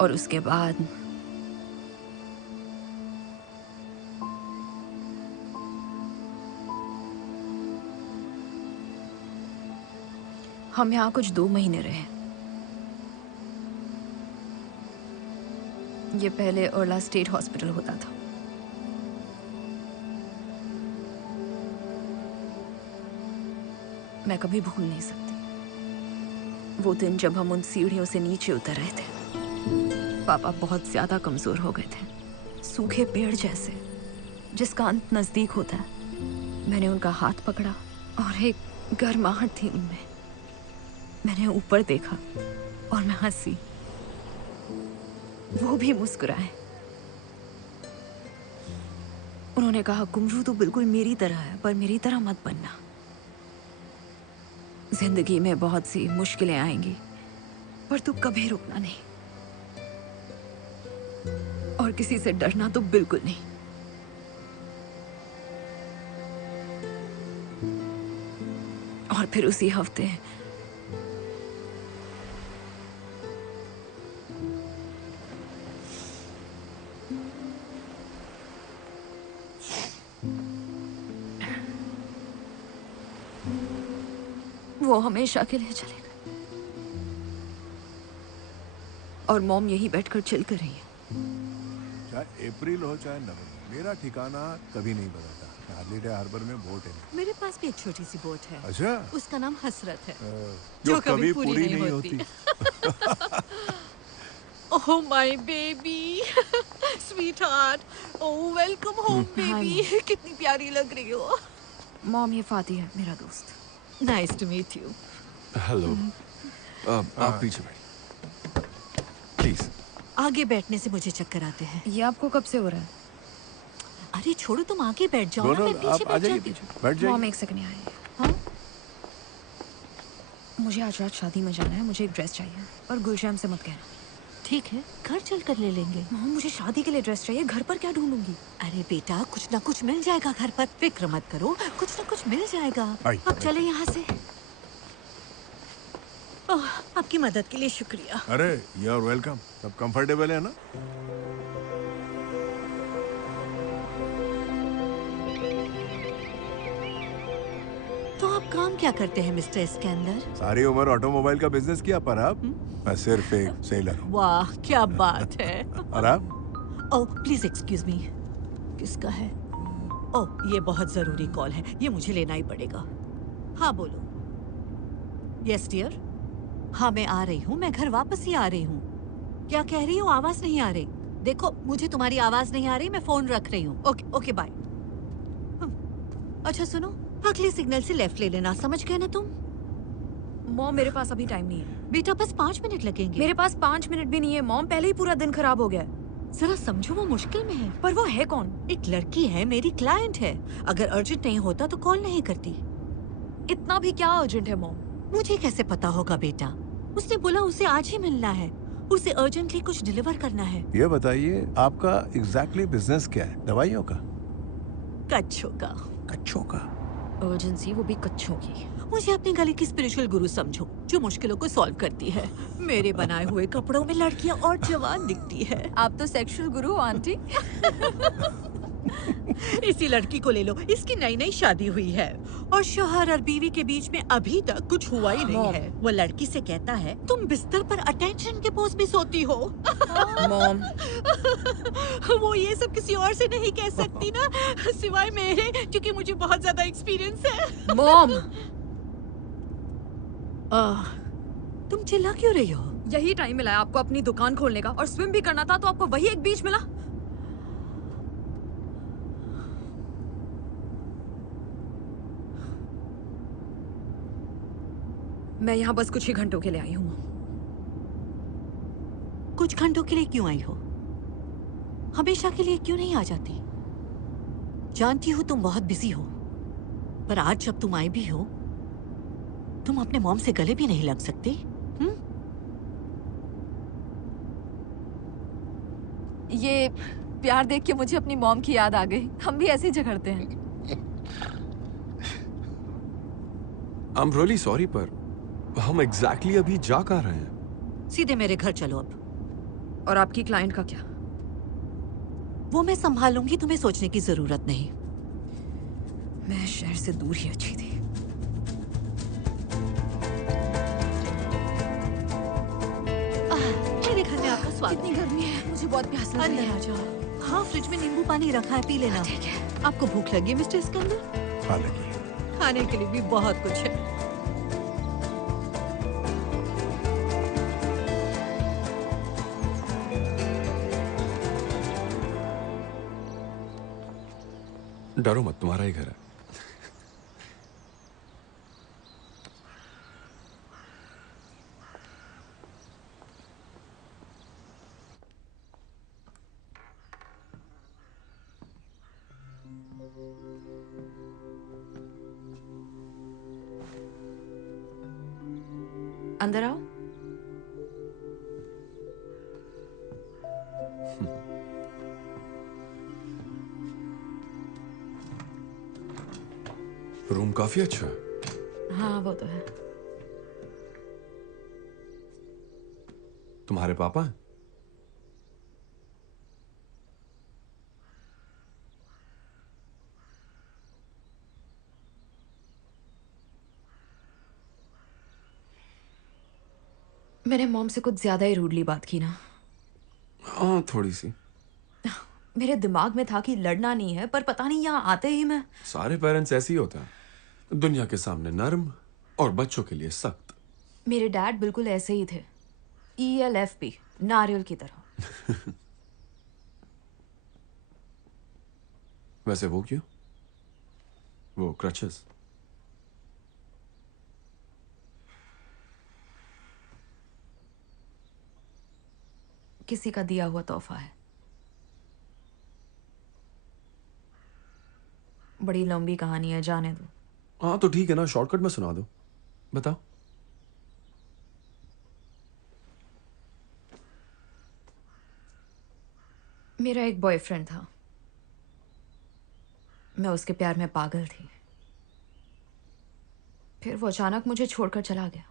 और उसके बाद हम यहाँ कुछ 2 महीने रहे। ये पहले ओरला स्टेट हॉस्पिटल होता था। मैं कभी भूल नहीं सकती वो दिन जब हम उन सीढ़ियों से नीचे उतर रहे थे। पापा बहुत ज्यादा कमजोर हो गए थे, सूखे पेड़ जैसे जिसका अंत नजदीक होता है। मैंने उनका हाथ पकड़ा और एक गर्माहट थी उनमें। मैंने ऊपर देखा और मैं हंसी, वो भी मुस्कुराए। उन्होंने कहा, कुमरू तू बिल्कुल मेरी तरह है, पर मेरी तरह मत बनना। जिंदगी में बहुत सी मुश्किलें आएंगी, पर तू कभी रुकना नहीं, और किसी से डरना तो बिल्कुल नहीं। और फिर उसी हफ्ते वो हमेशा के लिए चले गए। और मॉम यही बैठकर चिल कर रही है। चाहे अप्रैल हो चाहे नवंबर, मेरा ठिकाना कभी नहीं बदलता। हार्ली डे हार्बर में बोट है। मेरे पास भी एक छोटी सी बोट है। अच्छा? उसका नाम हसरत है, जो कभी पूरी नहीं होती। Oh my baby, sweetheart, oh welcome home baby. कितनी प्यारी लग रही हो। मॉम, ये फाती है, मेरा दोस्त। Nice to meet you. Hello. आप पीछे बैठिए प्लीज। आगे बैठने से मुझे चक्कर आते हैं। ये आपको कब से हो रहा है? अरे छोड़ो, तुम आगे बैठ जाओ ना, मैं पीछे बैठ जाती हूँ। मॉम, एक सेकंड यहाँ आइए। हाँ? मुझे आज रात शादी में जाना है, मुझे एक ड्रेस चाहिए, पर गुलशैम से मत कहना। ठीक है, घर चल कर ले लेंगे। मॉम, मुझे शादी के लिए ड्रेस चाहिए, घर पर क्या ढूंढूंगी? अरे बेटा, कुछ ना कुछ मिल जाएगा घर पर, फिक्र मत करो, कुछ ना कुछ मिल जाएगा। अब चले यहाँ से। ओह, आपकी मदद के लिए शुक्रिया। अरे यू आर वेलकम। सब कंफर्टेबल है ना? तो आप काम क्या करते हैं मिस्टर स्कैंदर? सारी उम्र ऑटोमोबाइल का बिजनेस किया, पर अब मैं सिर्फ एक सेलर हूँ। वाह, क्या बात है। और आप? Oh please excuse me. किसका है? ओह, ये बहुत जरूरी कॉल है, ये मुझे लेना ही पड़ेगा। हाँ बोलो। Yes dear. हाँ मैं आ रही हूँ, मैं घर वापस ही आ रही हूँ। क्या कह रही हो? आवाज नहीं आ रही। देखो, मुझे तुम्हारी आवाज नहीं आ रही, मैं फोन रख रही हूँ। Okay okay bye. अच्छा सुनो, अगले सिग्नल से लेफ्ट ले लेना, समझ गए ना तुम? मॉम, मेरे पास अभी टाइम नहीं है। बेटा बस 5 मिनट लगेंगे। मेरे पास 5 मिनट भी नहीं है मॉम, पहले ही पूरा दिन खराब हो गया है। जरा समझो, वो मुश्किल में है। पर वो है कौन? एक लड़की है, मेरी क्लाइंट है। अगर अर्जेंट नहीं होता तो कॉल नहीं करती। इतना भी क्या अर्जेंट है मॉम? मुझे कैसे पता होगा बेटा? उसने बोला उसे आज ही मिलना है, उसे अर्जेंटली कुछ डिलीवर करना है। ये बताइए, आपका एग्जैक्टली बिजनेस क्या है? दवाइयों का? कच्छों का। कच्छों का? अर्जेंसी, वो भी कच्छों की। मुझे अपने गले की स्पिरिचुअल गुरु समझो, जो मुश्किलों को सॉल्व करती है। मेरे बनाए हुए कपड़ों में लड़कियां और जवान दिखती है। आप तो सेक्सुअल गुरु हो आंटी। इसी लड़की को ले लो, इसकी नई नई शादी हुई है और शौहर और बीवी के बीच में अभी तक कुछ हुआ ही नहीं है। वो लड़की से कहता है, तुम बिस्तर पर अटेंशन के पोज में सोती हो। मॉम, वो ये सब किसी और से नहीं कह सकती ना, सिवाय मेरे, क्योंकि मुझे बहुत ज्यादा एक्सपीरियंस है। मॉम, तुम चिल्ला क्यों रही हो? यही टाइम मिला है आपको अपनी दुकान खोलने का, और स्विम भी करना था तो आपको वही एक बीच मिला। मैं यहाँ बस कुछ ही घंटों के लिए आई हूँ। कुछ घंटों के लिए क्यों आई हो? हमेशा के लिए क्यों नहीं आ जाती? जानती हूँ तुम बहुत बिजी हो, पर आज जब तुम आई भी हो, तुम अपने मॉम से गले भी नहीं लग सकती। ये प्यार देख के मुझे अपनी मॉम की याद आ गई। हम भी ऐसे ही झगड़ते हैं। आई एम रियली सॉरी, पर हम एग्जैक्टली अभी जा कहाँ रहे हैं? सीधे मेरे घर चलो अब। और आपकी क्लाइंट का क्या? वो मैं संभाल लूंगी, तुम्हें सोचने की जरूरत नहीं। मैं शहर से दूर ही अच्छी थी। मेरे घर में आपका स्वागत। कितनी गर्मी है, मुझे बहुत प्यास लग रही है। अंदर आ जाओ। हाँ, फ्रिज में नींबू पानी रखा है, पी लेना। ठीक है। आपको भूख लगी मिस्टर इस्कंदर? हाँ लगी। खाने के लिए भी बहुत कुछ है। डरो मत, तुम्हारा ही घर है। अंदर आओ। रूम काफी अच्छा है। हाँ वो तो है। तुम्हारे पापा हैं? मैंने मॉम से कुछ ज्यादा ही रूडली बात की ना। हाँ थोड़ी सी। मेरे दिमाग में था कि लड़ना नहीं है, पर पता नहीं यहाँ आते ही मैं। सारे पेरेंट्स ऐसे ही होते हैं, दुनिया के सामने नर्म और बच्चों के लिए सख्त। मेरे डैड बिल्कुल ऐसे ही थे, ELFP, नारियल की तरह। वैसे वो क्यों? वो क्रचेस? किसी का दिया हुआ तोहफा है। बड़ी लंबी कहानी है, जाने दो। हाँ तो ठीक है ना, शॉर्टकट में सुना दो। बताओ। मेरा एक बॉयफ्रेंड था, मैं उसके प्यार में पागल थी। फिर वो अचानक मुझे छोड़कर चला गया।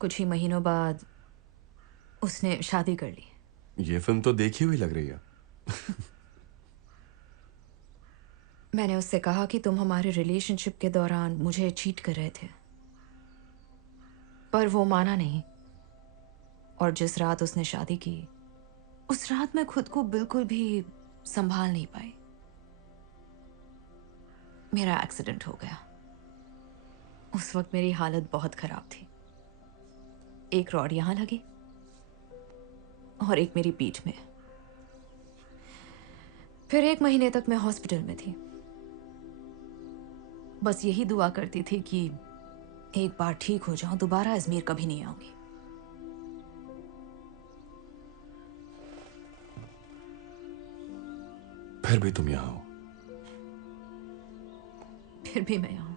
कुछ ही महीनों बाद उसने शादी कर ली। ये फिल्म तो देखी हुई लग रही है। मैंने उससे कहा कि तुम हमारे रिलेशनशिप के दौरान मुझे चीट कर रहे थे, पर वो माना नहीं। और जिस रात उसने शादी की, उस रात मैं खुद को बिल्कुल भी संभाल नहीं पाई। मेरा एक्सीडेंट हो गया। उस वक्त मेरी हालत बहुत खराब थी। एक रॉड यहां लगी और एक मेरी पीठ में। फिर 1 महीने तक मैं हॉस्पिटल में थी। बस यही दुआ करती थी कि एक बार ठीक हो जाऊं, दोबारा अजमेर कभी नहीं आऊंगी। फिर भी तुम यहां हो। फिर भी मैं यहां हूं।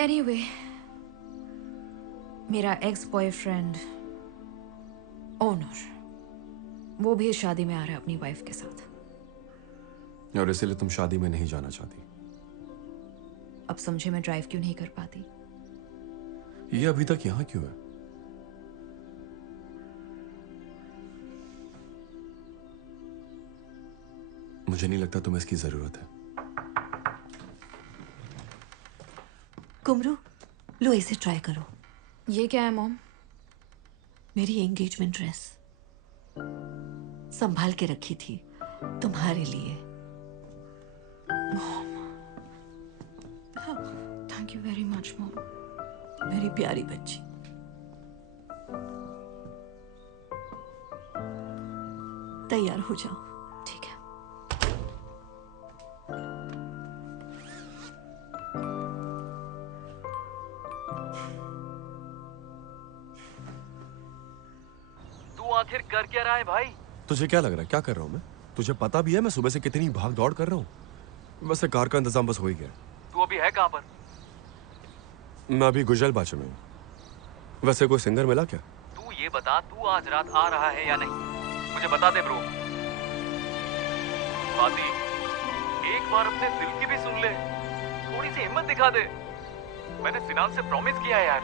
एनीवे, मेरा एक्स बॉयफ्रेंड ओनर, वो भी इस शादी में आ रहा है अपनी वाइफ के साथ। और इसीलिए तुम शादी में नहीं जाना चाहती? अब समझे मैं ड्राइव क्यों नहीं कर पाती? ये अभी तक यहां क्यों है? मुझे नहीं लगता तुम्हें इसकी जरूरत है। कुमरू, लो इसे ट्राई करो। ये क्या है मॉम? मेरी एंगेजमेंट ड्रेस संभाल के रखी थी तुम्हारे लिए। Thank you very much mom. मेरी प्यारी बच्ची। तैयार हो जाओ। ठीक है। तू आखिर कर क्या रहा है भाई? तुझे क्या लग रहा है क्या कर रहा हूं मैं? तुझे पता भी है मैं सुबह से कितनी भाग दौड़ कर रहा हूं। वैसे कार का इंतजाम बस हो ही गया। तू अभी है कहाँ पर? मैं अभी गुजल बाचे में हूं। वैसे कोई सिंगर मिला क्या? तू ये बता, तू आज रात आ रहा है या नहीं? मुझे बता दे ब्रो। स्वाति, एक बार अपने दिल की भी सुन ले। थोड़ी सी हिम्मत दिखा दे। मैंने सिनान से प्रॉमिस किया है यार।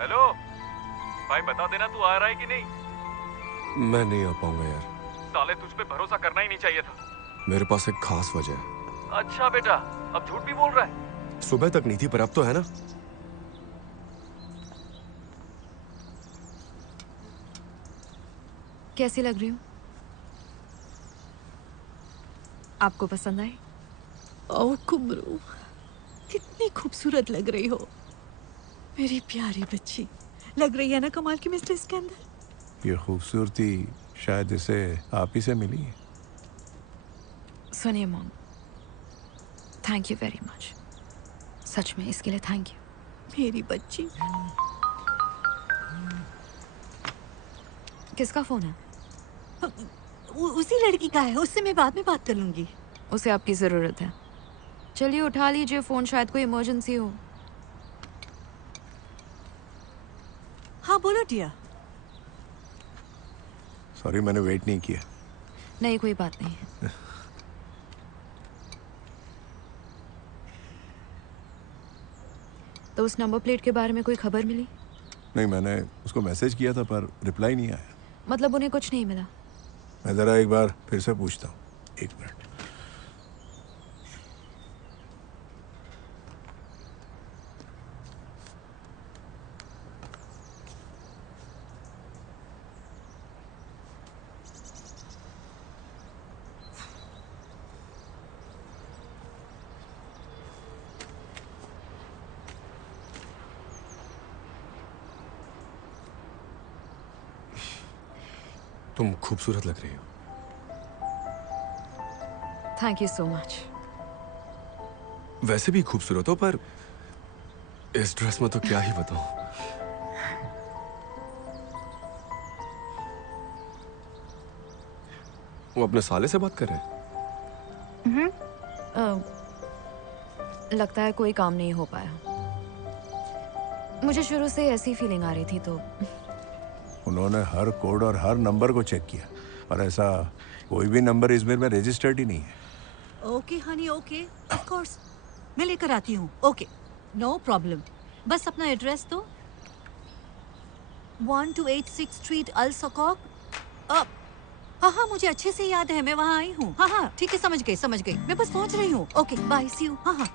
हेलो भाई, बता देना तू आ रहा है कि नहीं। मैं नहीं आ पाऊंगा यार। साले तुझ पे भरोसा करना ही नहीं चाहिए था। मेरे पास एक खास वजह है। अच्छा बेटा, अब झूठ भी बोल रहा है। सुबह तक नहीं थी पर अब तो है ना। कैसी लग रही हूँ? आपको पसंद आई? ओ कुमरू, कितनी खूबसूरत लग रही हो मेरी प्यारी बच्ची। लग रही है ना कमाल की मिस्टर इस्कंदर। ये खूबसूरती शायद इसे आप ही से मिली है। सुनिए mom, thank you very much. सच में इसके लिए थैंक यू। मेरी बच्ची। किसका फोन है? उसी लड़की का है, उससे मैं बाद में बात कर लूंगी। उसे आपकी जरूरत है। चलिए उठा लीजिए फोन, शायद कोई इमरजेंसी हो। हाँ बोलो डियर। सॉरी मैंने वेट नहीं किया। नहीं कोई बात नहीं है। तो उस नंबर प्लेट के बारे में कोई खबर मिली? नहीं, मैंने उसको मैसेज किया था पर रिप्लाई नहीं आया। मतलब उन्हें कुछ नहीं मिला? मैं जरा एक बार फिर से पूछता हूँ। एक मिनट। तुम खूबसूरत लग रही हो। Thank you so much. वैसे भी खूबसूरत हो पर इस ड्रेस में तो क्या ही बताऊं। वो अपने साले से बात कर रहे हैं। लगता है कोई काम नहीं हो पाया। मुझे शुरू से ऐसी फीलिंग आ रही थी तो उन्होंने हर कोड और हर नंबर को चेक किया पर ऐसा कोई भी नंबर इजमेर में रजिस्टर्ड ही नहीं है। Okay honey, okay of course मैं लेकर आती हूँ। Okay no problem. बस अपना एड्रेस दो। 1286 स्ट्रीट अल सकौक। हाँ हाँ मुझे अच्छे से याद है, मैं वहाँ आई हूँ। हाँ हाँ ठीक है, समझ गई। मैं बस पहुँच रही हूँ। Okay bye, see you. हाँ हाँ।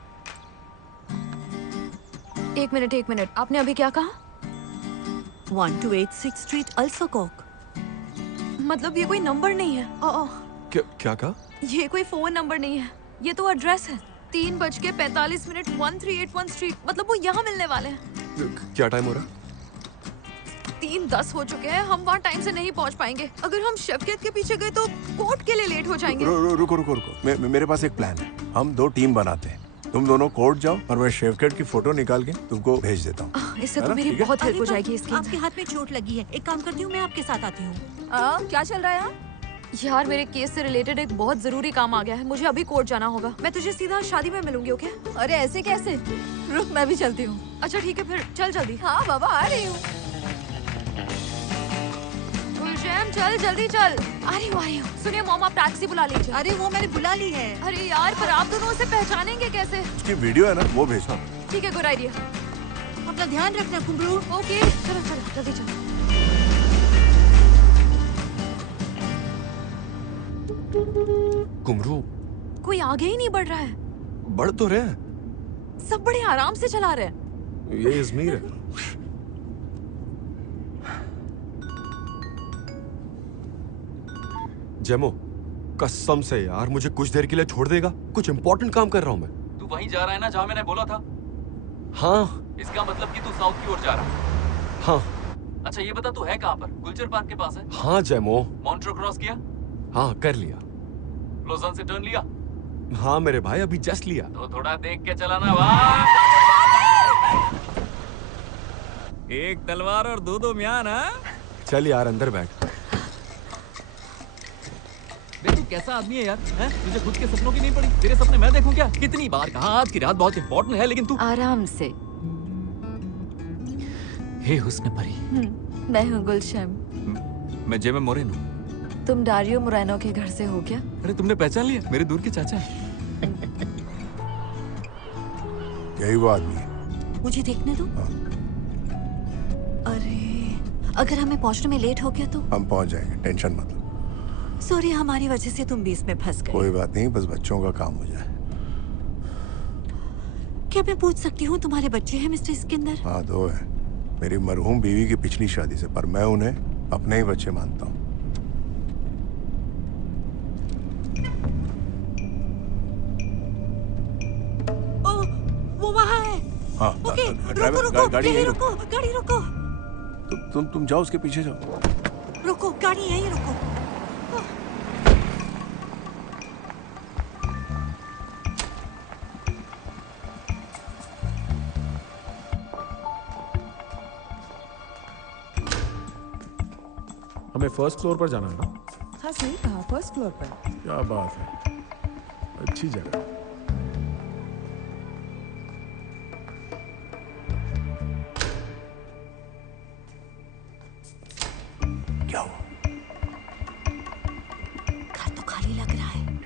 एक मिनट, आपने अभी क्या कहा? 1286 स्ट्रीट अल सकौक। मतलब ये कोई नंबर नहीं है। क्या कहा? ये कोई फोन नंबर नहीं है, ये तो एड्रेस है। 3:45 1381 स्ट्रीट। मतलब वो यहाँ मिलने वाले हैं। क्या टाइम हो रहा? 3:10 हो चुके हैं। हम वहाँ टाइम से नहीं पहुँच पाएंगे। अगर हम शफकियत के पीछे गए तो कोर्ट के लिए लेट हो जाएंगे। रुको। मेरे पास एक प्लान है। हम दो टीम बनाते हैं। तुम दोनों कोर्ट जाओ और मैं शेफकेट की फोटो निकाल के तुमको भेज देता हूँ। इससे तो मेरी बहुत हेल्प हो जाएगी। इसकी आपके हाथ में चोट लगी है, एक काम करती हूँ मैं आपके साथ आती हूँ। क्या चल रहा है यार? मेरे केस से रिलेटेड एक बहुत जरूरी काम आ गया है। मुझे अभी कोर्ट जाना होगा। मैं तुझे सीधा शादी में मिलूंगी। ओके? अरे ऐसे कैसे? रुक मैं भी चलती हूँ। अच्छा ठीक है फिर चल जल्दी। हाँ बाबा आ रही हूँ। गुलशैम चल जल्दी चल। आ रही हूँ। सुनिए मॉम, आप टैक्सी बुला लीजिए। अरे वो मैंने बुला ली है। अरे यार पर आप दोनों उसे पहचानेंगे कैसे? उसकी वीडियो है ना, वो भेजना। ठीक है, गुड आइडिया। अपना ध्यान रखना कुमरू। ओके चलो जल्दी चलो। कुमरू कोई आगे ही नहीं बढ़ रहा है। बढ़ तो रहे हैं। सब बड़े आराम से चला रहे हैं। ये इजमीर है। जेमो कसम से यार मुझे कुछ देर के लिए छोड़ देगा? कुछ इंपॉर्टेंट काम कर रहा हूँ मैं। तू वहीं जा रहा है ना जहाँ मैंने बोला था? हाँ। इसका मतलब कि तू साउथ की ओर जा रहा है? हाँ। अच्छा ये बता तू है कहाँ पर? गुलचर पार्क के पास है? हाँ जेमो। मॉन्ट्रो क्रॉस किया? हाँ कर लिया। लोजन से टर्न लिया? हाँ मेरे भाई अभी जस्ट लिया। तो थोड़ा देख के चलाना। वाह! एक तलवार और दो म्यान। चल यार अंदर बैठ। देख तू कैसा आदमी है यार, हैं? तुझे खुद के सपनों की नहीं पड़ी? तेरे सपने मैं देखूं क्या? कितनी बार कहा आज की रात बहुत इंपॉर्टेंट है, लेकिन तू आराम से। हे हुस्न परी। मैं हूँ गुलशम। मैं जेमे मोरेन हूँ। तुम डारियो मोरेनो के घर से हो क्या? अरे तुमने पहचान लिया, मेरे दूर के चाचा हैं। यही वो आदमी है। मुझे देखने दो। अरे अगर हमें पहुंचने में लेट हो गया तो? हम पहुंच जाएंगे, टेंशन मत लो। सॉरी, हमारी वजह से तुम बीच में फंस गए। कोई बात नहीं, बस बच्चों का काम हो जाए। क्या मैं पूछ सकती हूँ तुम्हारे बच्चे हैं मिस्टर सिकंदर? हाँ, 2 हैं। मेरी मरहूम बीवी की पिछली शादी से, पर मैं उन्हें अपने ही बच्चे मानता हूँ। वो वहाँ है। हाँ, ओके, ड्राइवर, रुको, गाड़ी यहीं यहीं रुको, गाड़ी रुको। तुम जाओ, उसके पीछे जाओ। रुको, गाड़ी यहीं रुको। हमें फर्स्ट फ्लोर पर जाना है ना? हाँ सही कहा, फर्स्ट फ्लोर पर। क्या बात है, अच्छी जगह। क्या हुआ? घर तो खाली लग रहा है।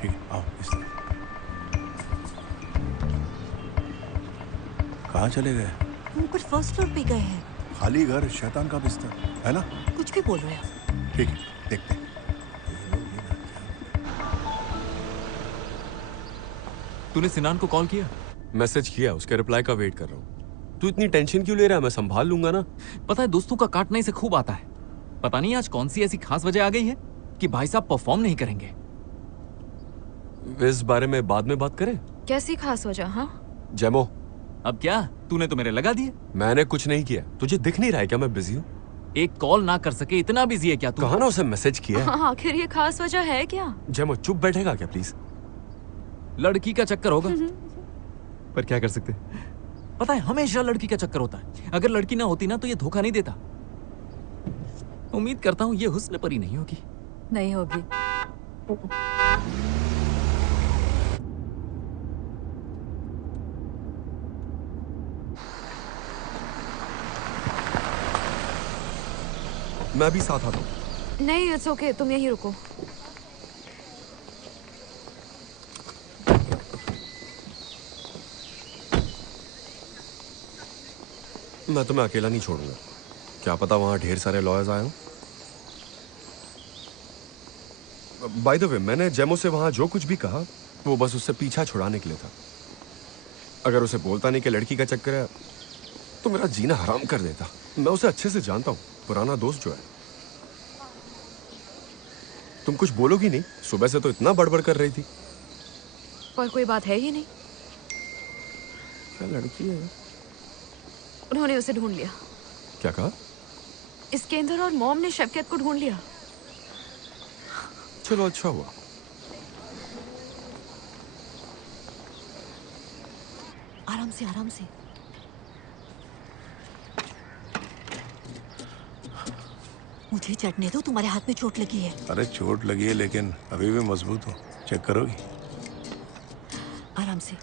ठीक है, आओ इस तरफ। कहाँ चले गए? ऊपर फर्स्ट फ्लोर पे गए हैं। खाली घर, शैतान का बिस्तर, है ना? कुछ भी बोल रहे हो। ठीक है, देखते हैं। तूने सिनान को कॉल किया? मैसेज किया, उसके रिप्लाई का वेट कर रहा हूँ। तू इतनी टेंशन क्यों ले रहा है? मैं संभाल लूंगा ना। पता है, दोस्तों का काटना इसे खूब आता है। पता नहीं आज कौन सी ऐसी खास वजह आ गई है कि भाई साहब परफॉर्म नहीं करेंगे। इस बारे में बाद में बात करें। कैसी खास वजह? हाँ जेमो, अब क्या तूने तो मेरे लगा दिए। मैंने कुछ नहीं किया। तुझे दिख नहीं रहा है क्या मैं बिजी हूँ? एक कॉल ना कर सके इतना बिजी है क्या तू? कहा ना उसे मैसेज किया है। हाँ, आखिर ये खास वजह है क्या? जेमो चुप बैठेगा क्या प्लीज? लड़की का चक्कर होगा। पर क्या कर सकते? पता है, हमेशा लड़की का चक्कर होता है। अगर लड़की ना होती ना तो ये धोखा नहीं देता। उम्मीद करता हूँ ये हुस्न परी नहीं होगी। नहीं होगी। मैं भी साथ आता हूँ। नहीं, इट्स ओके, तुम यहीं रुको। मैं तुम्हें अकेला नहीं छोड़ूंगा। क्या पता वहां ढेर सारे लॉयर्स आए हों। बाय द वे, मैंने जेमो से वहां जो कुछ भी कहा वो बस उससे पीछा छुड़ाने के लिए था। अगर उसे बोलता नहीं कि लड़की का चक्कर है तो मेरा जीना हराम कर देता। मैं उसे अच्छे से जानता हूँ, पुराना दोस्त जो है। तुम कुछ बोलोगी नहीं? सुबह से तो इतना बड़बड़ कर रही थी। पर कोई बात है ही नहीं। क्या लड़की है? उन्होंने उसे ढूंढ लिया। क्या कहा? इस्केंदर और मॉम ने शबकत को ढूंढ लिया। चलो अच्छा हुआ। आराम से, आराम से। मुझे चढ़ने दो, तुम्हारे हाथ में चोट लगी है। अरे चोट लगी है लेकिन अभी भी मजबूत हो। चेक करोगी? आराम से,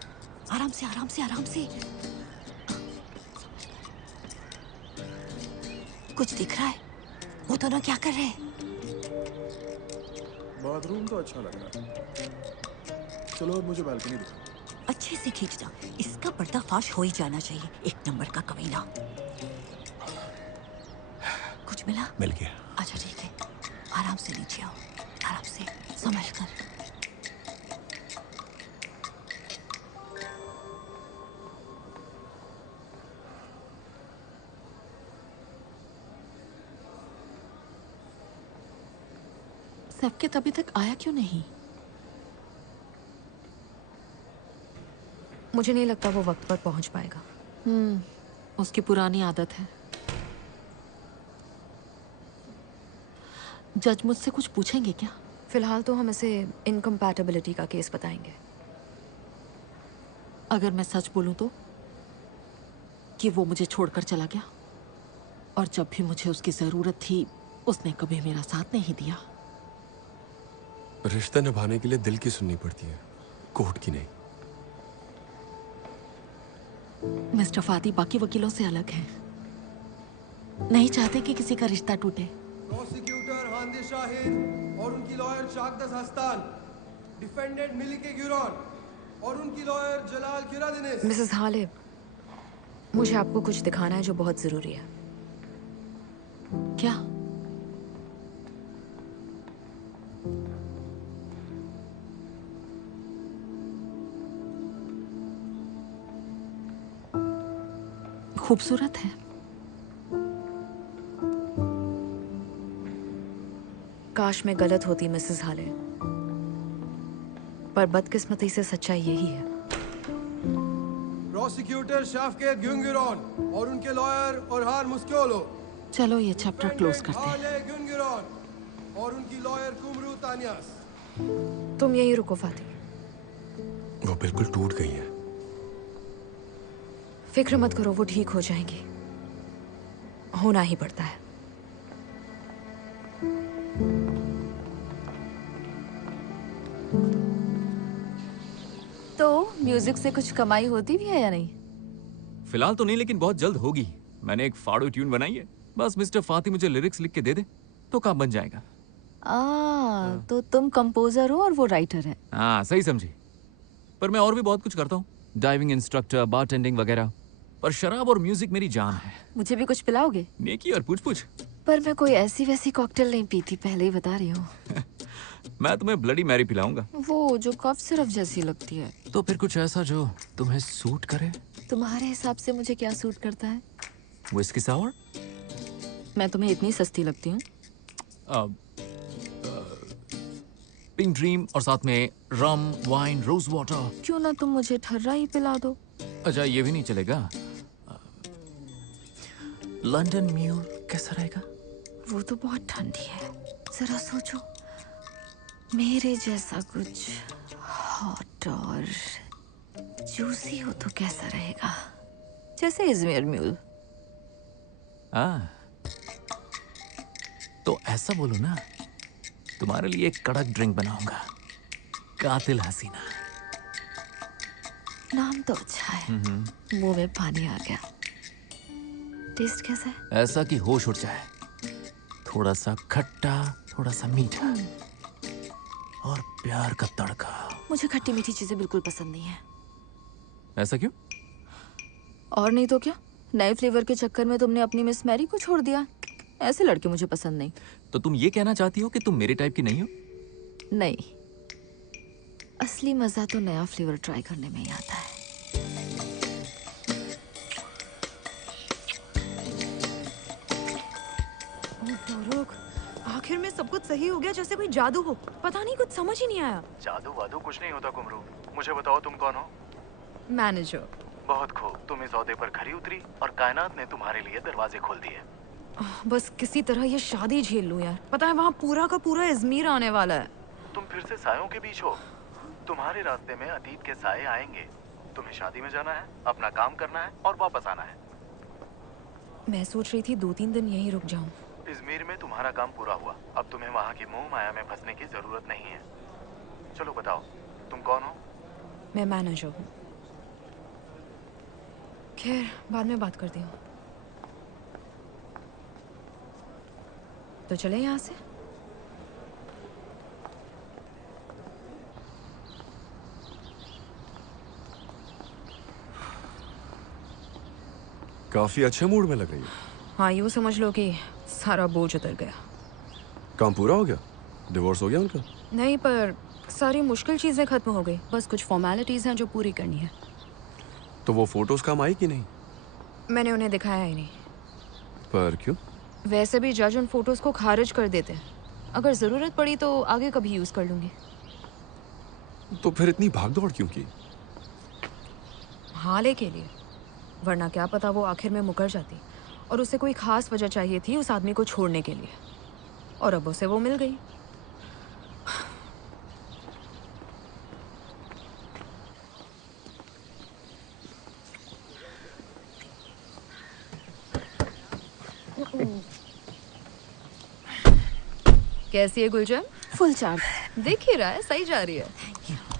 आराम से, आराम से, आराम से। कुछ दिख रहा है? वो दोनों क्या कर रहे हैं? बाथरूम तो अच्छा लग रहा है। चलो अब मुझे बालकनी दिखाओ। अच्छे से खींचना, इसका पर्दाफाश हो ही जाना चाहिए। एक नंबर का कमीना। कुछ मिला? मिल गया। अच्छा ठीक है, आराम से नीचे आओ, आराम से, संभल कर। सबके अभी तक आया क्यों नहीं? मुझे नहीं लगता वो वक्त पर पहुंच पाएगा। उसकी पुरानी आदत है। जज मुझसे कुछ पूछेंगे क्या? फिलहाल तो हम इसे इनकम्पैटिबिलिटी का केस बताएंगे। अगर मैं सच बोलूं तो कि वो मुझे छोड़कर चला गया, और जब भी मुझे उसकी जरूरत थी उसने कभी मेरा साथ नहीं दिया। रिश्ते निभाने के लिए दिल की सुननी पड़ती है, कोर्ट की नहीं। मिस्टर फादी बाकी वकीलों से अलग है। नहीं चाहते कि किसी का रिश्ता टूटे। प्रोसिक्यूटर Jahangir Shahid और उनकी लॉयर शाकदस हस्तान, डिफेंडेंट मिलिके गिरोन और उनकी लॉयर जलाल किरादिनिस। मिसेस हाले, मुझे आपको कुछ दिखाना है जो बहुत जरूरी है। क्या? खूबसूरत है। काश मैं गलत होती मिसेस हाले, पर बदकिस्मती से सच्चाई यही है। प्रोसिक्यूटर शाफकेत गुंगिरोन और उनके लॉयर ओरहान मुस्क्योलो। चलो ये चैप्टर क्लोज करते हैं। हाले गुंगिरोन और उनकी लॉयर कुमरू तानियास। तुम यही रुको फाती। वो बिल्कुल टूट गई है। फिक्र मत करो, वो ठीक हो जाएंगी। होना ही पड़ता है। तो म्यूजिक से कुछ कमाई होती भी है या नहीं? फिलहाल तो नहीं, लेकिन बहुत जल्द होगी। मैंने एक फाड़ो ट्यून बनाई है, बस मिस्टर फाती मुझे लिरिक्स लिख के दे दे तो काम बन जाएगा। तो तुम कंपोजर हो और वो राइटर है। हाँ, सही समझी। पर मैं और भी बहुत कुछ करता हूँ, डाइविंग इंस्ट्रक्टर, बारटेंडिंग वगैरह। पर शराब और म्यूजिक मेरी जान है। मुझे भी कुछ पिलाओगे? नेकी और पूछ। पर मैं कोई ऐसी वैसी कॉकटेल नहीं पीती, पहले ही बता रही हूँ। मैं तुम्हें ब्लडी मैरी पिलाऊंगा। वो जो कफ सिरप जैसी लगती है। तो फिर कुछ ऐसा जो तुम्हें सूट करे। तुम्हारे हिसाब से मुझे क्या सूट करता है? विस्की सावर? मैं तुम्हें इतनी सस्ती लगती हूँ? पिंक ड्रीम और साथ में रम, वाइन, रोज वाटर। क्यों ना तुम मुझे ठर्रा ही पिला दो। अच्छा, ये भी नहीं चलेगा? लंदन म्यूल कैसा रहेगा? वो तो बहुत ठंडी है। जरा सोचो, मेरे जैसा कुछ हॉट और जूसी हो तो कैसा रहेगा? जैसे इजमेर म्यूल। तो ऐसा बोलो ना, तुम्हारे लिए एक कड़क ड्रिंक बनाऊंगा, कातिल हसीना। नाम तो अच्छा है। मुंह में पानी आ गया। टेस्ट कैसा है? ऐसा कि होश उड़ जाए। थोड़ा सा खट्टा, थोड़ा सा मीठा और प्यार का तड़का। मुझे खट्टी मीठी चीजें बिल्कुल पसंद नहीं है। ऐसा क्यों? और नहीं तो क्या, नए फ्लेवर के चक्कर में तुमने अपनी मिस मैरी को छोड़ दिया। ऐसे लड़के मुझे पसंद नहीं। तो तुम ये कहना चाहती हो कि तुम मेरे टाइप की नहीं हो? नहीं, असली मजा तो नया फ्लेवर ट्राई करने में ही आता है। रुक, आखिर में सब कुछ सही हो गया, जैसे कोई जादू हो। पता नहीं, कुछ समझ ही नहीं आया। जादू वादू कुछ नहीं होता कुमरू। मुझे बताओ तुम कौन हो? मैनेजर। बहुत खूब, तुम इस औहदे पर खरी उतरी और कायनात ने तुम्हारे लिए दरवाजे खोल दिए। बस किसी तरह ये शादी झेल लूं यार। पता है वहाँ पूरा का पूरा इजमीर आने वाला है। तुम फिर से सायों के बीच हो। तुम्हारे रास्ते में अतीत के साये आएंगे। तुम्हें शादी में जाना है, अपना काम करना है और वापस आना है। मैं सोच रही थी 2-3 दिन यहीं रुक जाऊं। इजमीर में तुम्हारा काम पूरा हुआ, अब तुम्हें वहाँ की मोह माया में फंसने की जरूरत नहीं है। चलो बताओ, तुम कौन हो? मैं मैनेजर हूँ। खैर, बाद में बात करती हूँ। तो चले यहाँ से। काफी अच्छे मूड में लग रही है। हाँ, यूँ समझ लो कि सारा बोझ उतर गया। काम पूरा हो गया? डिवोर्स हो गया उनका? नहीं, पर सारी मुश्किल चीजें खत्म हो गई। बस कुछ फॉर्मेलिटीज हैं जो पूरी करनी है। तो वो फोटोज काम आई कि नहीं? मैंने उन्हें दिखाया ही नहीं। पर क्यों? वैसे भी जज उन फोटोज को खारिज कर देते हैं। अगर जरूरत पड़ी तो आगे कभी यूज कर लूंगी। तो फिर इतनी भागदौड़ क्यों की? हाले के लिए, वरना क्या पता वो आखिर में मुकर जाती और उसे कोई खास वजह चाहिए थी उस आदमी को छोड़ने के लिए, और अब उसे वो मिल गई। कैसी है गुलजन? Full charge. दिख ही रहा है, सही जा रही है।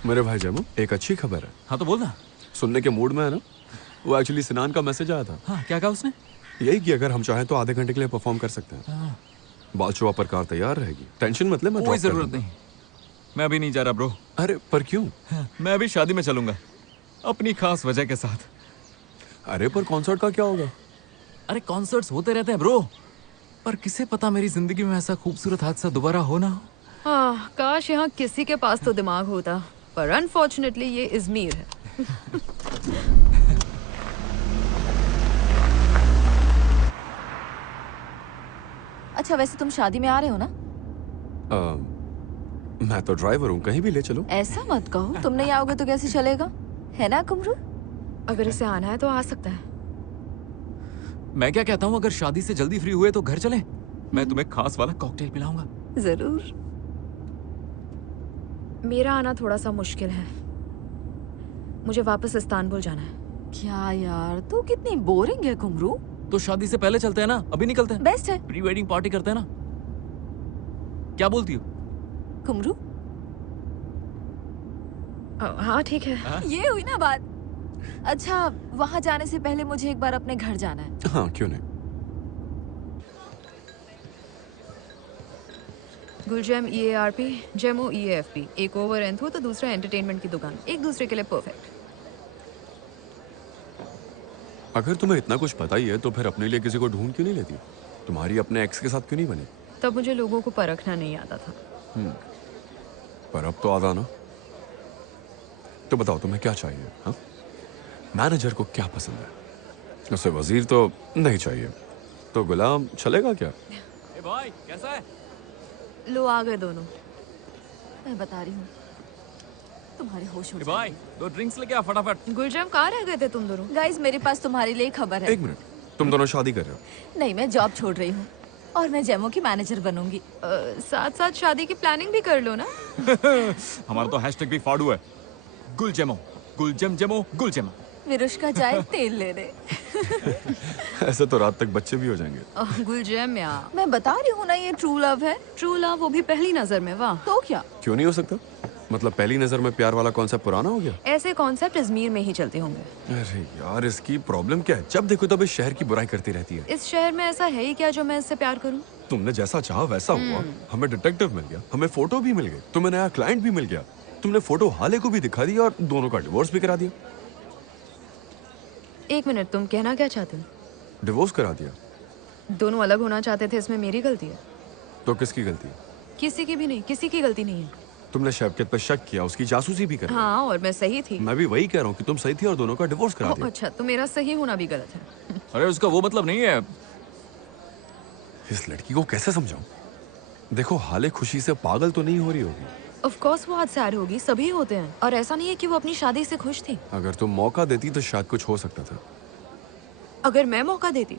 मेरे भाई जमू, एक अच्छी खबर है। हाँ तो बोलना। सुनने के मूड में है ना? वो एक्चुअली सिनान का मैसेज आया था। हाँ, क्या कहा उसने? यही कि अगर हम चाहें तो आधे घंटे के लिए परफॉर्म कर सकते हैं। बालचुआ पर कार तैयार रहेगी, टेंशन मत ले, मैं कोई drop कर जरूरत दूंगा। नहीं, मैं अभी नहीं जा रहा ब्रो। अरे पर क्यों? मैं अभी शादी में चलूंगा अपनी खास वजह के साथ। अरे पर कॉन्सर्ट का क्या होगा? अरे कॉन्सर्ट्स होते रहते हैं ब्रो, पर किसे पता मेरी जिंदगी में ऐसा खूबसूरत हादसा दोबारा हो ना हो। हाँ, काश यहाँ किसी के पास तो दिमाग होता, पर अनफॉर्चुनेटली ये इजमीर है। अच्छा, वैसे तुम शादी में आ रहे हो ना? मैं तो ड्राइवर हूँ, कहीं भी ले चलो। ऐसा मत कहो, तुम नहीं आओगे तो कैसे चलेगा, है ना कुमरू? अगर इसे आना है तो आ सकता है। मैं क्या कहता हूँ, अगर शादी से जल्दी फ्री हुए तो घर चलें, मैं तुम्हें खास वाला कॉकटेल पिलाऊंगा। जरूर। मेरा आना थोड़ा सा मुश्किल है, मुझे वापस इस्तांबुल जाना है। क्या यार, तू कितनी बोरिंग है कुमरू। तो शादी से पहले चलते हैं ना, अभी निकलते हैं। बेस्ट है। प्री वेडिंग पार्टी करते हैं ना, क्या बोलती हो कुमरू? हाँ ठीक है। ये हुई ना बात। अच्छा, वहाँ जाने से पहले मुझे एक बार अपने घर जाना है। हाँ क्यों नहीं। गुलजैम EARP, जेमो EAFP, एक ओवर एंथो तो दूसरा एंटरटेनमेंट की दुकान, एक दूसरे के लिए परफेक्ट। अगर तुम्हें इतना कुछ पता ही है तो फिर अपने लिए किसी को ढूंढ क्यों नहीं लेती? तुम्हारी अपने एक्स के साथ क्यों नहीं बनी? तब मुझे लोगों को परखना नहीं आता था। पर अब तो आधा ना। तो बताओ तुम्हें क्या चाहिए? हाँ, मैनेजर को क्या पसंद है? उसे वजीर तो नहीं चाहिए, तो गुलाम चलेगा क्या? ए भाई कैसा है? लो आ गए दोनों। मैं बता रही हूँ, तुम्हारे होश हो भाई दो ड्रिंक्स लेके आ फटाफट। गुलजैम कहाँ रह गए थे तुम दोनों? गाइस, मेरे पास तुम्हारे लिए खबर है। एक मिनट, तुम दोनों शादी कर रहे हो? नहीं, मैं जॉब छोड़ रही हूँ और मैं जेमो की मैनेजर बनूंगी। साथ साथ शादी की प्लानिंग भी कर लो ना। हमारा तो हैशटैग भी फाड़ू है, गुलजेमो, गुलजेम जेमो गुलजेमो। विरुष्का जाए तेल लेने। ऐसे तो रात तक बच्चे भी हो जाएंगे। गुलजैम यार, मैं बता रही हूँ ना, ये ट्रू लव है। ट्रू लव, वो भी पहली नजर में। वाह, तो क्या? क्यों नहीं हो सकता? मतलब पहली नजर में प्यार वाला कॉन्सेप्ट पुराना हो गया? ऐसे कॉन्सेप्ट अजमेर में ही चलते होंगे। अरे यार, इसकी प्रॉब्लम क्या है? जब देखो तब इस शहर की बुराई करती रहती है। इस शहर में ऐसा है ही क्या जो मैं इससे प्यार करूं? तुमने जैसा चाहा वैसा हुआ। हमें डिटेक्टिव मिल गया, हमें फोटो भी मिल गए, तुम्हें नया क्लाइंट भी मिल गया, तुमने फोटो हाले को भी दिखा दी और दोनों का डिवोर्स भी करा दिया। एक मिनट, तुम कहना क्या चाहते हो? डिवोर्स करा दिया? दोनों अलग होना चाहते थे, इसमें मेरी गलती है? तो किसकी गलती है? किसी की भी नहीं, किसी की गलती नहीं है। तुमने शैफकत पर शक किया, उसकी जासूसी भी करी। हाँ, और मैं सही थी। मैं भी वही कह रहा हूँ कि तुम सही थी और दोनों का डिवोर्स करा दिया। अच्छा, तो मेरा सही होना भी गलत है। अरे उसका वो मतलब नहीं है। इस लड़की को कैसे समझाऊं? देखो, हाले खुशी से पागल तो नहीं हो रही होगी। ऑफ कोर्स वो आज सैड होगी, सभी होते हैं, और ऐसा नहीं है कि वो अपनी शादी से खुश थी। अगर तुम मौका देती तो शायद कुछ हो सकता था। अगर मैं मौका देती?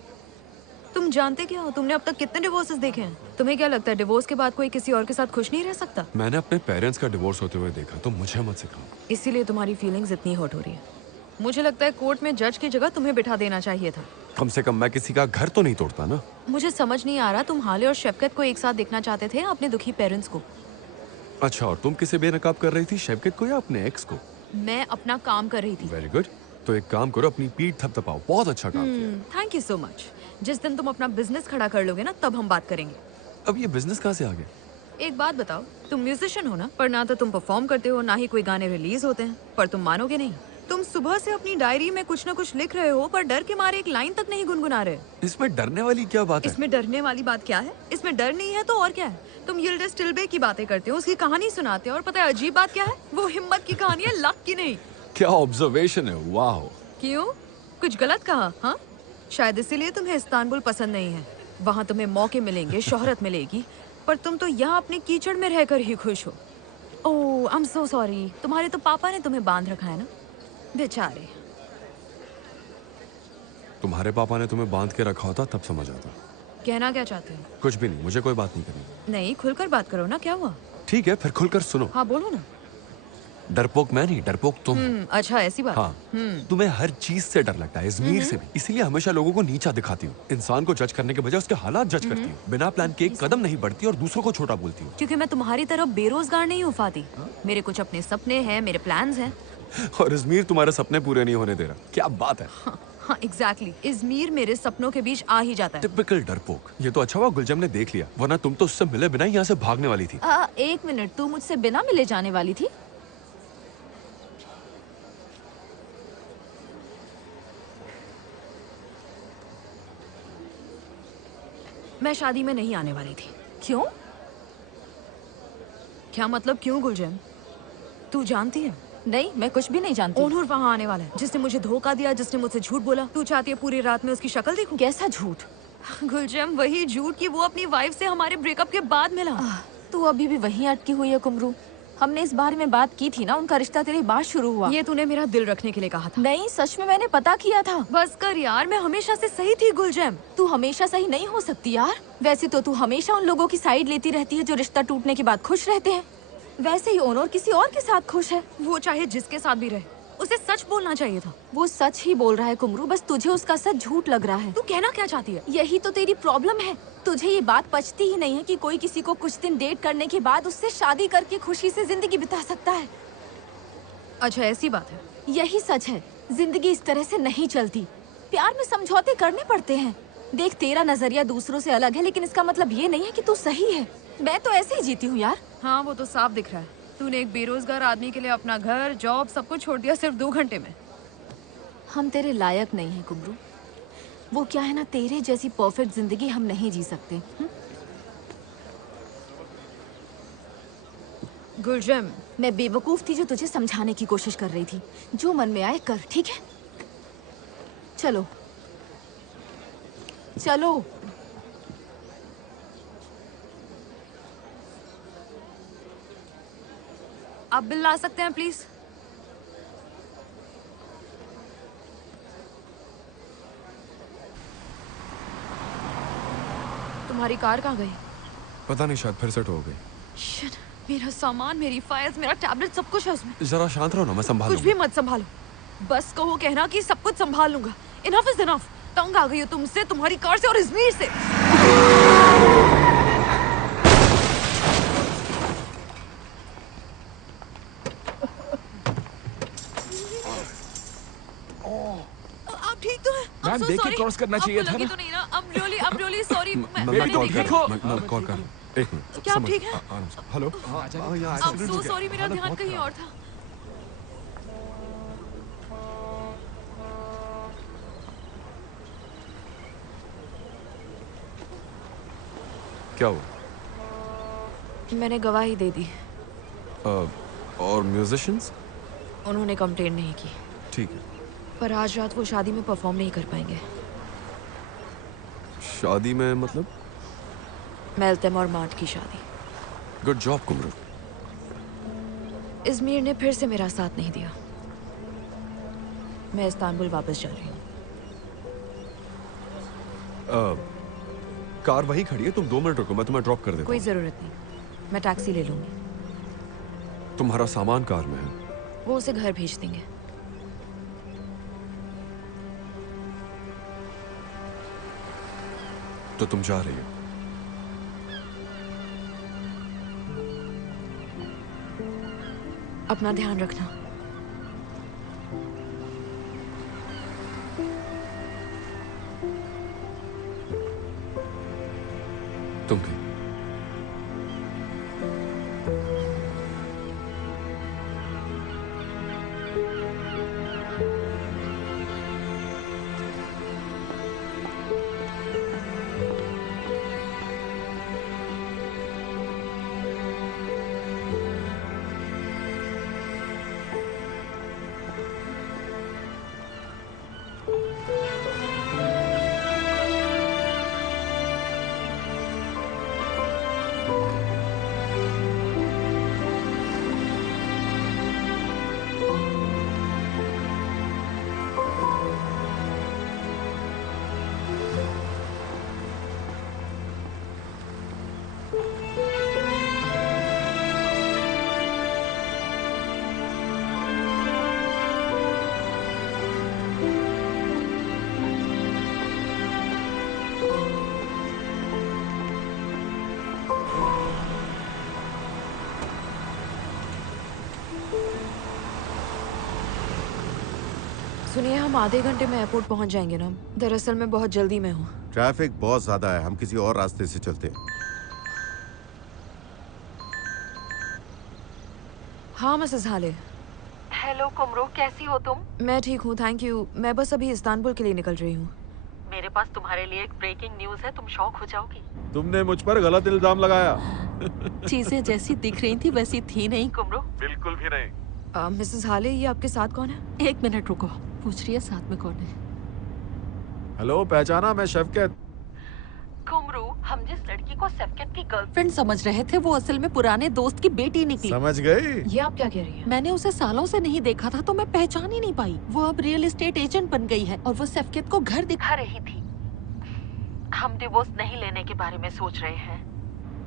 तुम जानते क्या हो, तुमने अब तक कितने डिवोर्सेस देखे हैं? तुम्हें क्या लगता है डिवोर्स के बाद कोई किसी और के साथ खुश नहीं रह सकता? मैंने अपने पेरेंट्स का डिवोर्स होते हुए देखा, तो मुझे मत सिखाओ। इसीलिए तुम्हारी फीलिंग्स इतनी हर्ट हो रही है। मुझे लगता है कोर्ट में जज की जगह तुम्हें बिठा देना चाहिए था। कम से कम मैं किसी का घर तो नहीं तोड़ता ना। मुझे समझ नहीं आ रहा, तुम हाले और शफकत को एक साथ देखना चाहते थे, अपने दुखी पेरेंट्स को। अच्छा, और तुम किसे बेनकाब कर रही थी, शैफकत को या अपने एक्स को? मैं अपना काम कर रही थी। Very good. तो एक काम करो, अपनी पीठ थपथपाओ। बहुत अच्छा काम किया। Thank you so much. जिस दिन तुम अपना बिजनेस खड़ा कर लोगे ना, तब हम बात करेंगे। अब ये बिजनेस कहाँ से आ गया? एक बात बताओ, तुम म्यूजिशियन हो ना, पर ना तो तुम परफॉर्म करते हो, ना ही कोई गाने रिलीज होते हैं। पर तुम मानोगे नहीं, तुम सुबह से अपनी डायरी में कुछ न कुछ लिख रहे हो, पर डर के मारे एक लाइन तक नहीं गुनगुना रहे। इसमें डरने वाली क्या बात है? इसमें डरने वाली बात क्या है? इसमें डर नहीं है तो और क्या है? तुम यिल्डिज़ टिल्बे की बातें करते हो, उसकी कहानी सुनाते हो, और पता है अजीब बात क्या है? वो हिम्मत की कहानी है, लक की नहीं। क्या ऑब्जर्वेशन है, वाह। क्यों, कुछ गलत कहा? हाँ, शायद इसीलिए तुम्हें इस्तांबुल पसंद नहीं है। वहाँ तुम्हें मौके मिलेंगे, शोहरत मिलेगी, पर तुम तो यहाँ अपने कीचड़ में रहकर ही खुश हो। ओह, आई एम सो सॉरी। तुम्हारे तो पापा ने तुम्हें बांध रखा है ना, बेचारे। तुम्हारे पापा ने तुम्हें बांध के रखा होता तब समझ आता। कहना क्या चाहते हो? कुछ भी नहीं, मुझे कोई बात नहीं करनी। नहीं, खुलकर बात करो ना, क्या हुआ? ठीक है, फिर खुलकर सुनो। हाँ बोलो ना। डरपोक मैं नहीं, डरपोक तुम। अच्छा, ऐसी बात। हाँ, तुम्हें हर चीज से डर लगता है, इजमीर से भी। इसीलिए हमेशा लोगों को नीचा दिखाती हूँ। इंसान को जज करने के बजाय उसके हालात जज करती हूँ। बिना प्लान के एक कदम नहीं बढ़ती और दूसरों को छोटा बोलती हूँ। क्योंकि मैं तुम्हारी तरह बेरोजगार नहीं हूँ फाती। मेरे कुछ अपने सपने हैं, मेरे प्लान्स हैं। और इजमीर तुम्हारे सपने पूरे नहीं होने दे रहा। क्या बात है। हाँ एग्जैक्टली इजमीर मेरे सपनों के बीच आ ही जाता है। टिपिकल डरपोक। ये तो अच्छा हुआ गुलजम ने देख लिया, वरना तुम तो उससे मिले बिना ही यहाँ से भागने वाली थी। एक मिनट, तू मुझसे बिना मिले जाने वाली थी? मैं शादी में नहीं आने वाली थी। क्यों? क्या मतलब क्यों गुलजम? तू जानती है? नहीं, मैं कुछ भी नहीं जानती। ओनूर वहाँ आने वाला है, जिसने मुझे धोखा दिया, जिसने मुझसे झूठ बोला। तू चाहती है पूरी रात में उसकी शक्ल देखूं? कैसा झूठ? गुलजम, वही झूठ कि वो अपनी वाइफ से हमारे ब्रेकअप के बाद मिला। तू अभी भी वहीं अटकी हुई है कुमरू। हमने इस बारे में बात की थी ना, उनका रिश्ता तेरे बाद शुरू हुआ। ये तूने मेरा दिल रखने के लिए कहा था। नहीं, सच में मैंने पता किया था। बस कर यार, मैं हमेशा से सही थी गुलजम। तू हमेशा सही नहीं हो सकती यार। वैसे तो तू हमेशा उन लोगों की साइड लेती रहती है जो रिश्ता टूटने के बाद खुश रहते हैं। वैसे ही ओनर किसी और के साथ खुश है। वो चाहे जिसके साथ भी रहे, उसे सच बोलना चाहिए था। वो सच ही बोल रहा है कुमरू, बस तुझे उसका सच झूठ लग रहा है। तू कहना क्या चाहती है? यही तो तेरी प्रॉब्लम है। तुझे ये बात पचती ही नहीं है कि कोई किसी को कुछ दिन डेट करने के बाद उससे शादी करके खुशी से जिंदगी बिता सकता है। अच्छा ऐसी बात है? यही सच है। जिंदगी इस तरह से नहीं चलती। प्यार में समझौते करने पड़ते हैं। देख, तेरा नजरिया दूसरों से अलग है, लेकिन इसका मतलब ये नहीं है कि तू सही है। मैं तो ऐसे ही जीती हूँ यार। हाँ वो तो साफ दिख रहा है। तूने एक बेरोजगार आदमी के लिए अपना घर, जॉब, सब कुछ छोड़ दिया सिर्फ 2 घंटे में। हम तेरे लायक नहीं हैं कुमरू। वो क्या है ना, तेरे जैसी परफेक्ट जिंदगी हम नहीं जी सकते। गुलजम, मैं बेवकूफ थी जो तुझे समझाने की कोशिश कर रही थी। जो मन में आए कर, ठीक है? चलो चलो। आप बिल ला सकते हैं प्लीज? तुम्हारी कार कहाँ गई? पता नहीं, शायद फिर से टो हो गई। शिट, मेरा सामान, मेरी फाइल्स, मेरा टैबलेट, सब कुछ है उसमें। जरा शांत रहो ना, मैं संभाल कुछ भी मत संभालो। बस कहो कहना कि सब कुछ संभाल लूंगा। Enough is enough. तंग आ गई हो तुमसे, तुम्हारी कार से और इजमीर से। आप ठीक तो हैं? मैम, देख के क्रॉस करना चाहिए था ना। तो नहीं ना। I'm really sorry। मैं कॉल कर रहा हूँ। मैं कॉल कर रहा हूँ। एक मिनट। क्या आप ठीक हैं? आराम से। हेलो। I'm so sorry, मेरा ध्यान कहीं और था। क्या हुआ? मैंने गवाही दे दी। और म्यूजिशियंस? उन्होंने कंप्लेंट नहीं की। ठीक है। पर आज रात वो शादी में परफॉर्म नहीं कर पाएंगे। शादी में मतलब? मेल्तम और मार्ट की शादी। Good job कुमरू। इजमीर ने फिर से मेरा साथ नहीं दिया। मैं इस्तांबुल वापस जा रही हूँ। कार वही खड़ी है, तुम 2 मिनट रुको, मैं तुम्हें ड्रॉप कर देता हूँ। कोई जरूरत नहीं, मैं टैक्सी ले लूंगी। तुम्हारा सामान कार में है। वो उसे घर भेज देंगे। तो तुम जा रही हो? अपना ध्यान रखना। तुम भी। सुनिए, हम आधे घंटे में एयरपोर्ट पहुंच जाएंगे ना। दरअसल मैं बहुत जल्दी में हूँ। ट्रैफिक बहुत ज्यादा है, हम किसी और रास्ते से चलते हैं। हाँ मिसेस हाले। हेलो कुमरो, कैसी हो तुम? मैं ठीक हूँ, थैंक यू। मैं बस अभी इस्तांबुल के लिए निकल रही हूँ। मेरे पास तुम्हारे लिए एक ब्रेकिंग न्यूज़ है, तुम शॉक हो जाओगी। तुमने मुझ पर गलत इल्जाम लगाया। चीजें जैसी दिख रही थी वैसी थी नहीं कुमरो। बिल्कुल भी नहीं। मिसेस हाले, ये आपके साथ कौन है? 1 मिनट रुको, पूछ रही है साथ में कौन है। हेलो, पहचाना? मैं शफकत। कुमरू, हम जिस लड़की को शफकत की गर्लफ्रेंड समझ रहे थे वो असल में पुराने दोस्त की बेटी निकली। समझ गई? ये आप क्या कह रही हैं? मैंने उसे सालों से नहीं देखा था तो मैं पहचान ही नहीं पाई। वो अब रियल एस्टेट एजेंट बन गई है और वो शफकत को घर दिखा रही थी। हम डिवोर्स नहीं लेने के बारे में सोच रहे हैं,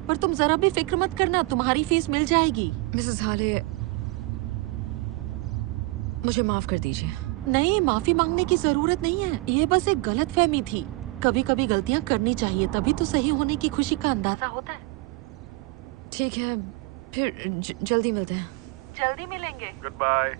पर तुम जरा भी फिक्र मत करना, तुम्हारी फीस मिल जाएगी। मिसेस हाले, मुझे माफ कर दीजिए। नहीं, माफी मांगने की जरूरत नहीं है, ये बस एक गलतफहमी थी। कभी कभी गलतियां करनी चाहिए, तभी तो सही होने की खुशी का अंदाजा होता है। ठीक है, फिर जल्दी मिलते हैं। जल्दी मिलेंगे। Good bye.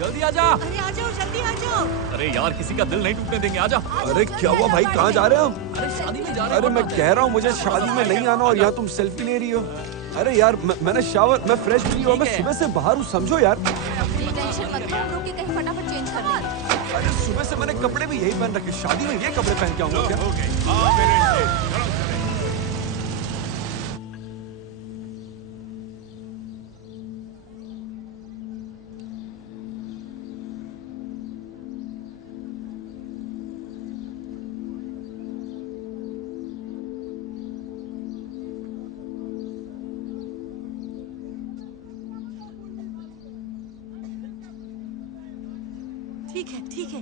जल्दी आजा। अरे आ जाओ, जल्दी आ जाओ। अरे यार, किसी का दिल नहीं टूटने देंगे, आजा। अरे क्या हुआ भाई, कहाँ जा रहे हो हम? अरे शादी में जा रहे हैं। अरे मैं कह रहा हूँ मुझे शादी में नहीं आना और यहाँ तुम सेल्फी ले रही हो। अरे यार मैंने शावर, मैं फ्रेश भी हुआ, मैं सुबह से बाहर हूँ, समझो यार। टेंशन मत लो, रुकिए, कहीं फटाफट चेंज कर लें। अरे सुबह से मैंने कपड़े भी यही पहन रखे, शादी में ये कपड़े पहन के आऊंगा क्या? ठीक है, ठीक है।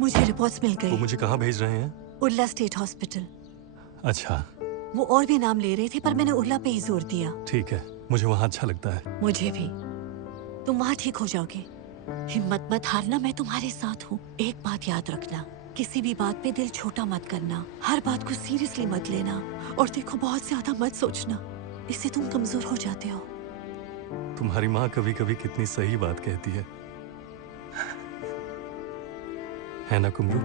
मुझे रिपोर्ट्स मिल वो गई। मुझे कहाँ भेज रहे हैं? Urla state hospital. अच्छा, वो और भी नाम ले रहे थे पर मैंने उर्ला पे ही जोर दिया। ठीक है, मुझे वहाँ अच्छा लगता है। मुझे भी। तुम वहाँ ठीक हो जाओगे। हिम्मत मत हारना, मैं तुम्हारे साथ हूँ। एक बात याद रखना, किसी भी बात पे दिल छोटा मत करना, हर बात को सीरियसली मत लेना, और देखो बहुत ज्यादा मत सोचना, इससे तुम कमजोर हो जाते हो। तुम्हारी माँ कभी कभी कितनी सही बात कहती है ना कुमरू?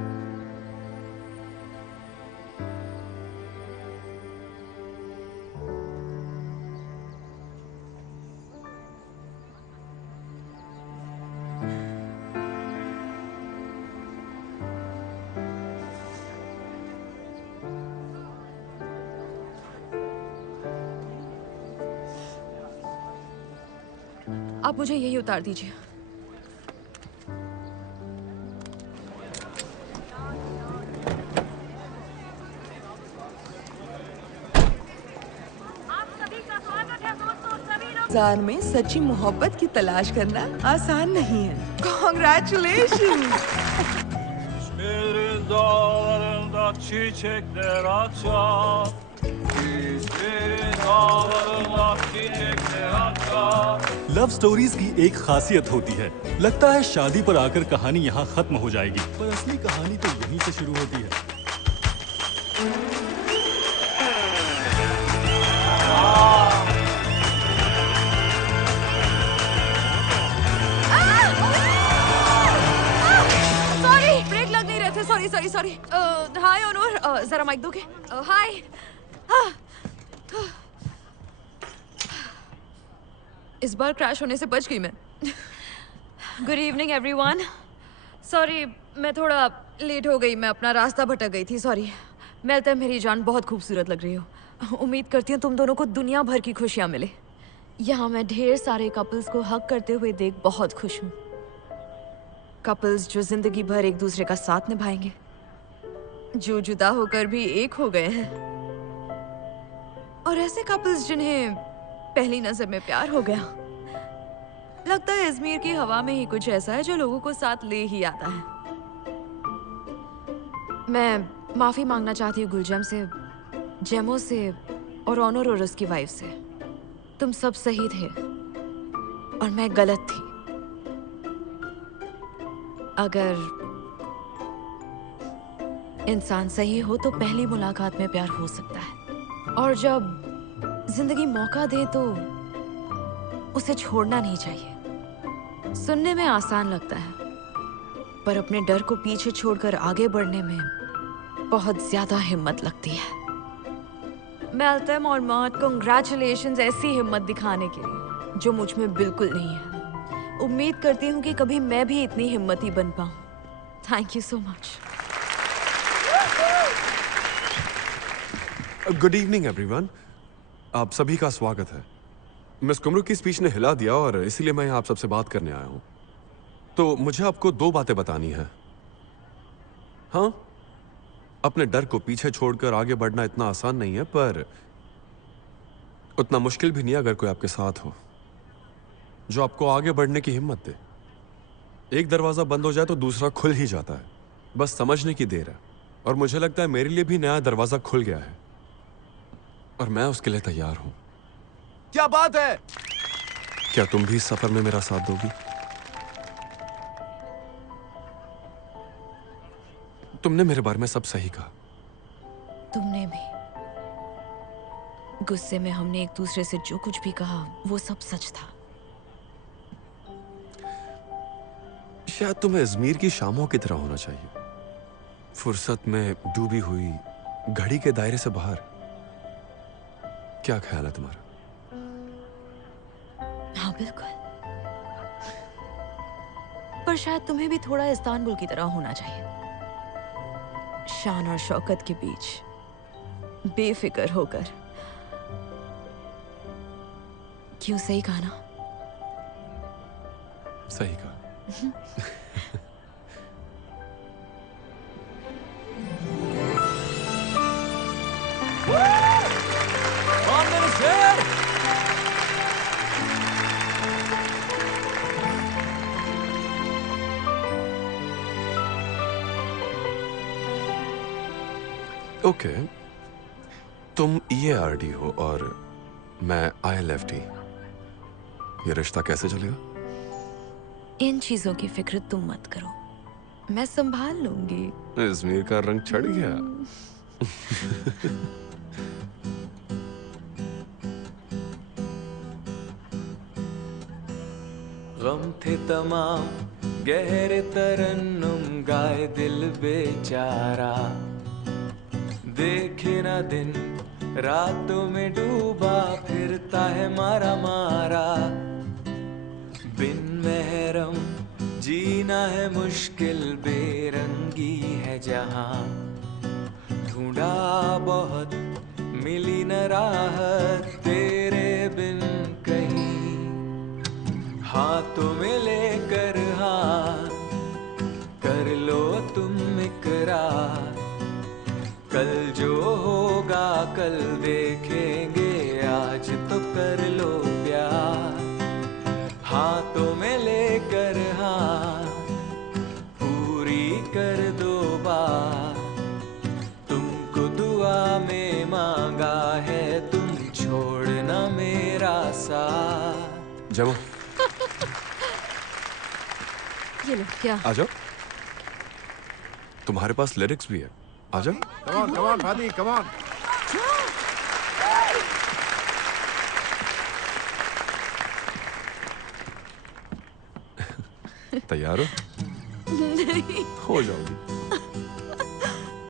आप मुझे यही उतार दीजिए। बाजार में सच्ची मोहब्बत की तलाश करना आसान नहीं है। Congratulations! İzmir'in dağlarında çiçekler açar. İzmir'in dağlarında çiçekler açar. Love stories की एक खासियत होती है, लगता है शादी पर आकर कहानी यहाँ खत्म हो जाएगी, पर असली कहानी तो यहीं से शुरू होती है। Sorry sorry. हाय अनूर, जरा माइक दोगे? हाय। इस बार क्रैश होने से बच गई मैं। Good evening everyone. सॉरी मैं थोड़ा लेट हो गई, मैं अपना रास्ता भटक गई थी, सॉरी। मैं मेरी जान बहुत खूबसूरत लग रही हो। उम्मीद करती हूँ तुम दोनों को दुनिया भर की खुशियाँ मिले। यहाँ मैं ढेर सारे कपल्स को हक करते हुए देख बहुत खुश हूँ। कपल्स जो जिंदगी भर एक दूसरे का साथ निभाएंगे, जो जुदा होकर भी एक हो गए हैं, और ऐसे कपल्स जिन्हें पहली नजर में प्यार हो गया। लगता है अजमेर की हवा में ही कुछ ऐसा है जो लोगों को साथ ले ही आता है। मैं माफी मांगना चाहती हूँ गुलजम से, जेमो से और ऑनर और उसकी वाइफ से। तुम सब सही थे और मैं गलत थी। अगर इंसान सही हो तो पहली मुलाकात में प्यार हो सकता है, और जब जिंदगी मौका दे तो उसे छोड़ना नहीं चाहिए। सुनने में आसान लगता है, पर अपने डर को पीछे छोड़कर आगे बढ़ने में बहुत ज्यादा हिम्मत लगती है। मेल्टम और मौत, कांग्रेचुलेशंस ऐसी हिम्मत दिखाने के लिए जो मुझ में बिल्कुल नहीं है। उम्मीद करती हूँ कि कभी मैं भी इतनी हिम्मती बन पाऊँ। Thank you so much. Good evening everyone. आप सभी का स्वागत है। मिस कुमरू की स्पीच ने हिला दिया और इसीलिए मैं यहाँ आप सबसे बात करने आया हूँ। तो मुझे आपको 2 बातें बतानी है। हाँ, अपने डर को पीछे छोड़कर आगे बढ़ना इतना आसान नहीं है, पर उतना मुश्किल भी नहीं अगर कोई आपके साथ हो जो आपको आगे बढ़ने की हिम्मत दे। एक दरवाजा बंद हो जाए तो दूसरा खुल ही जाता है, बस समझने की देर है। और मुझे लगता है मेरे लिए भी नया दरवाजा खुल गया है और मैं उसके लिए तैयार हूं। क्या बात है? क्या तुम भी इस सफर में मेरा साथ दोगी? तुमने मेरे बारे में सब सही कहा। तुमने भी। गुस्से में हमने एक दूसरे से जो कुछ भी कहा वो सब सच था। शायद तुम्हें अजमेर की शामों की तरह होना चाहिए, फुर्सत में डूबी हुई, घड़ी के दायरे से बाहर। क्या ख्याल है तुम्हारा? हाँ बिल्कुल, पर शायद तुम्हें भी थोड़ा इस्तांबुल की तरह होना चाहिए। शान और शौकत के बीच बेफिक्र होकर। क्यों, सही कहा ना? सही कहा। ओके, तुम EARD हो और मैं ILFT। ये रिश्ता कैसे चलेगा? इन चीजों की फिक्र तुम मत करो, मैं संभाल लूंगी। अजमेर का रंग चढ़ गया। गम थे तमाम गहरे तरन्नुम गाए दिल बेचारा, देखे ना दिन रातों में डूबा फिरता है मारा मारा। बिन महरम जीना है मुश्किल, बेरंगी है जहां। ढूंढा बहुत मिली न राहत तेरे बिन कहीं, हाथों में लेकर हाथ कर लो तुम इकरार। कल जो होगा कल देखेंगे, आज तो कर लो प्यार। हाथों में लेकर हाथ पूरी कर दो बात। तुमको दुआ में मांगा है, तुम छोड़ना मेरा साथ। जमो, ये लो। क्या? आ जाओ, तुम्हारे पास लिरिक्स भी है, आ जाओ। Come on, Fadi, come on. तैयार हो? नहीं। हो जाओगी।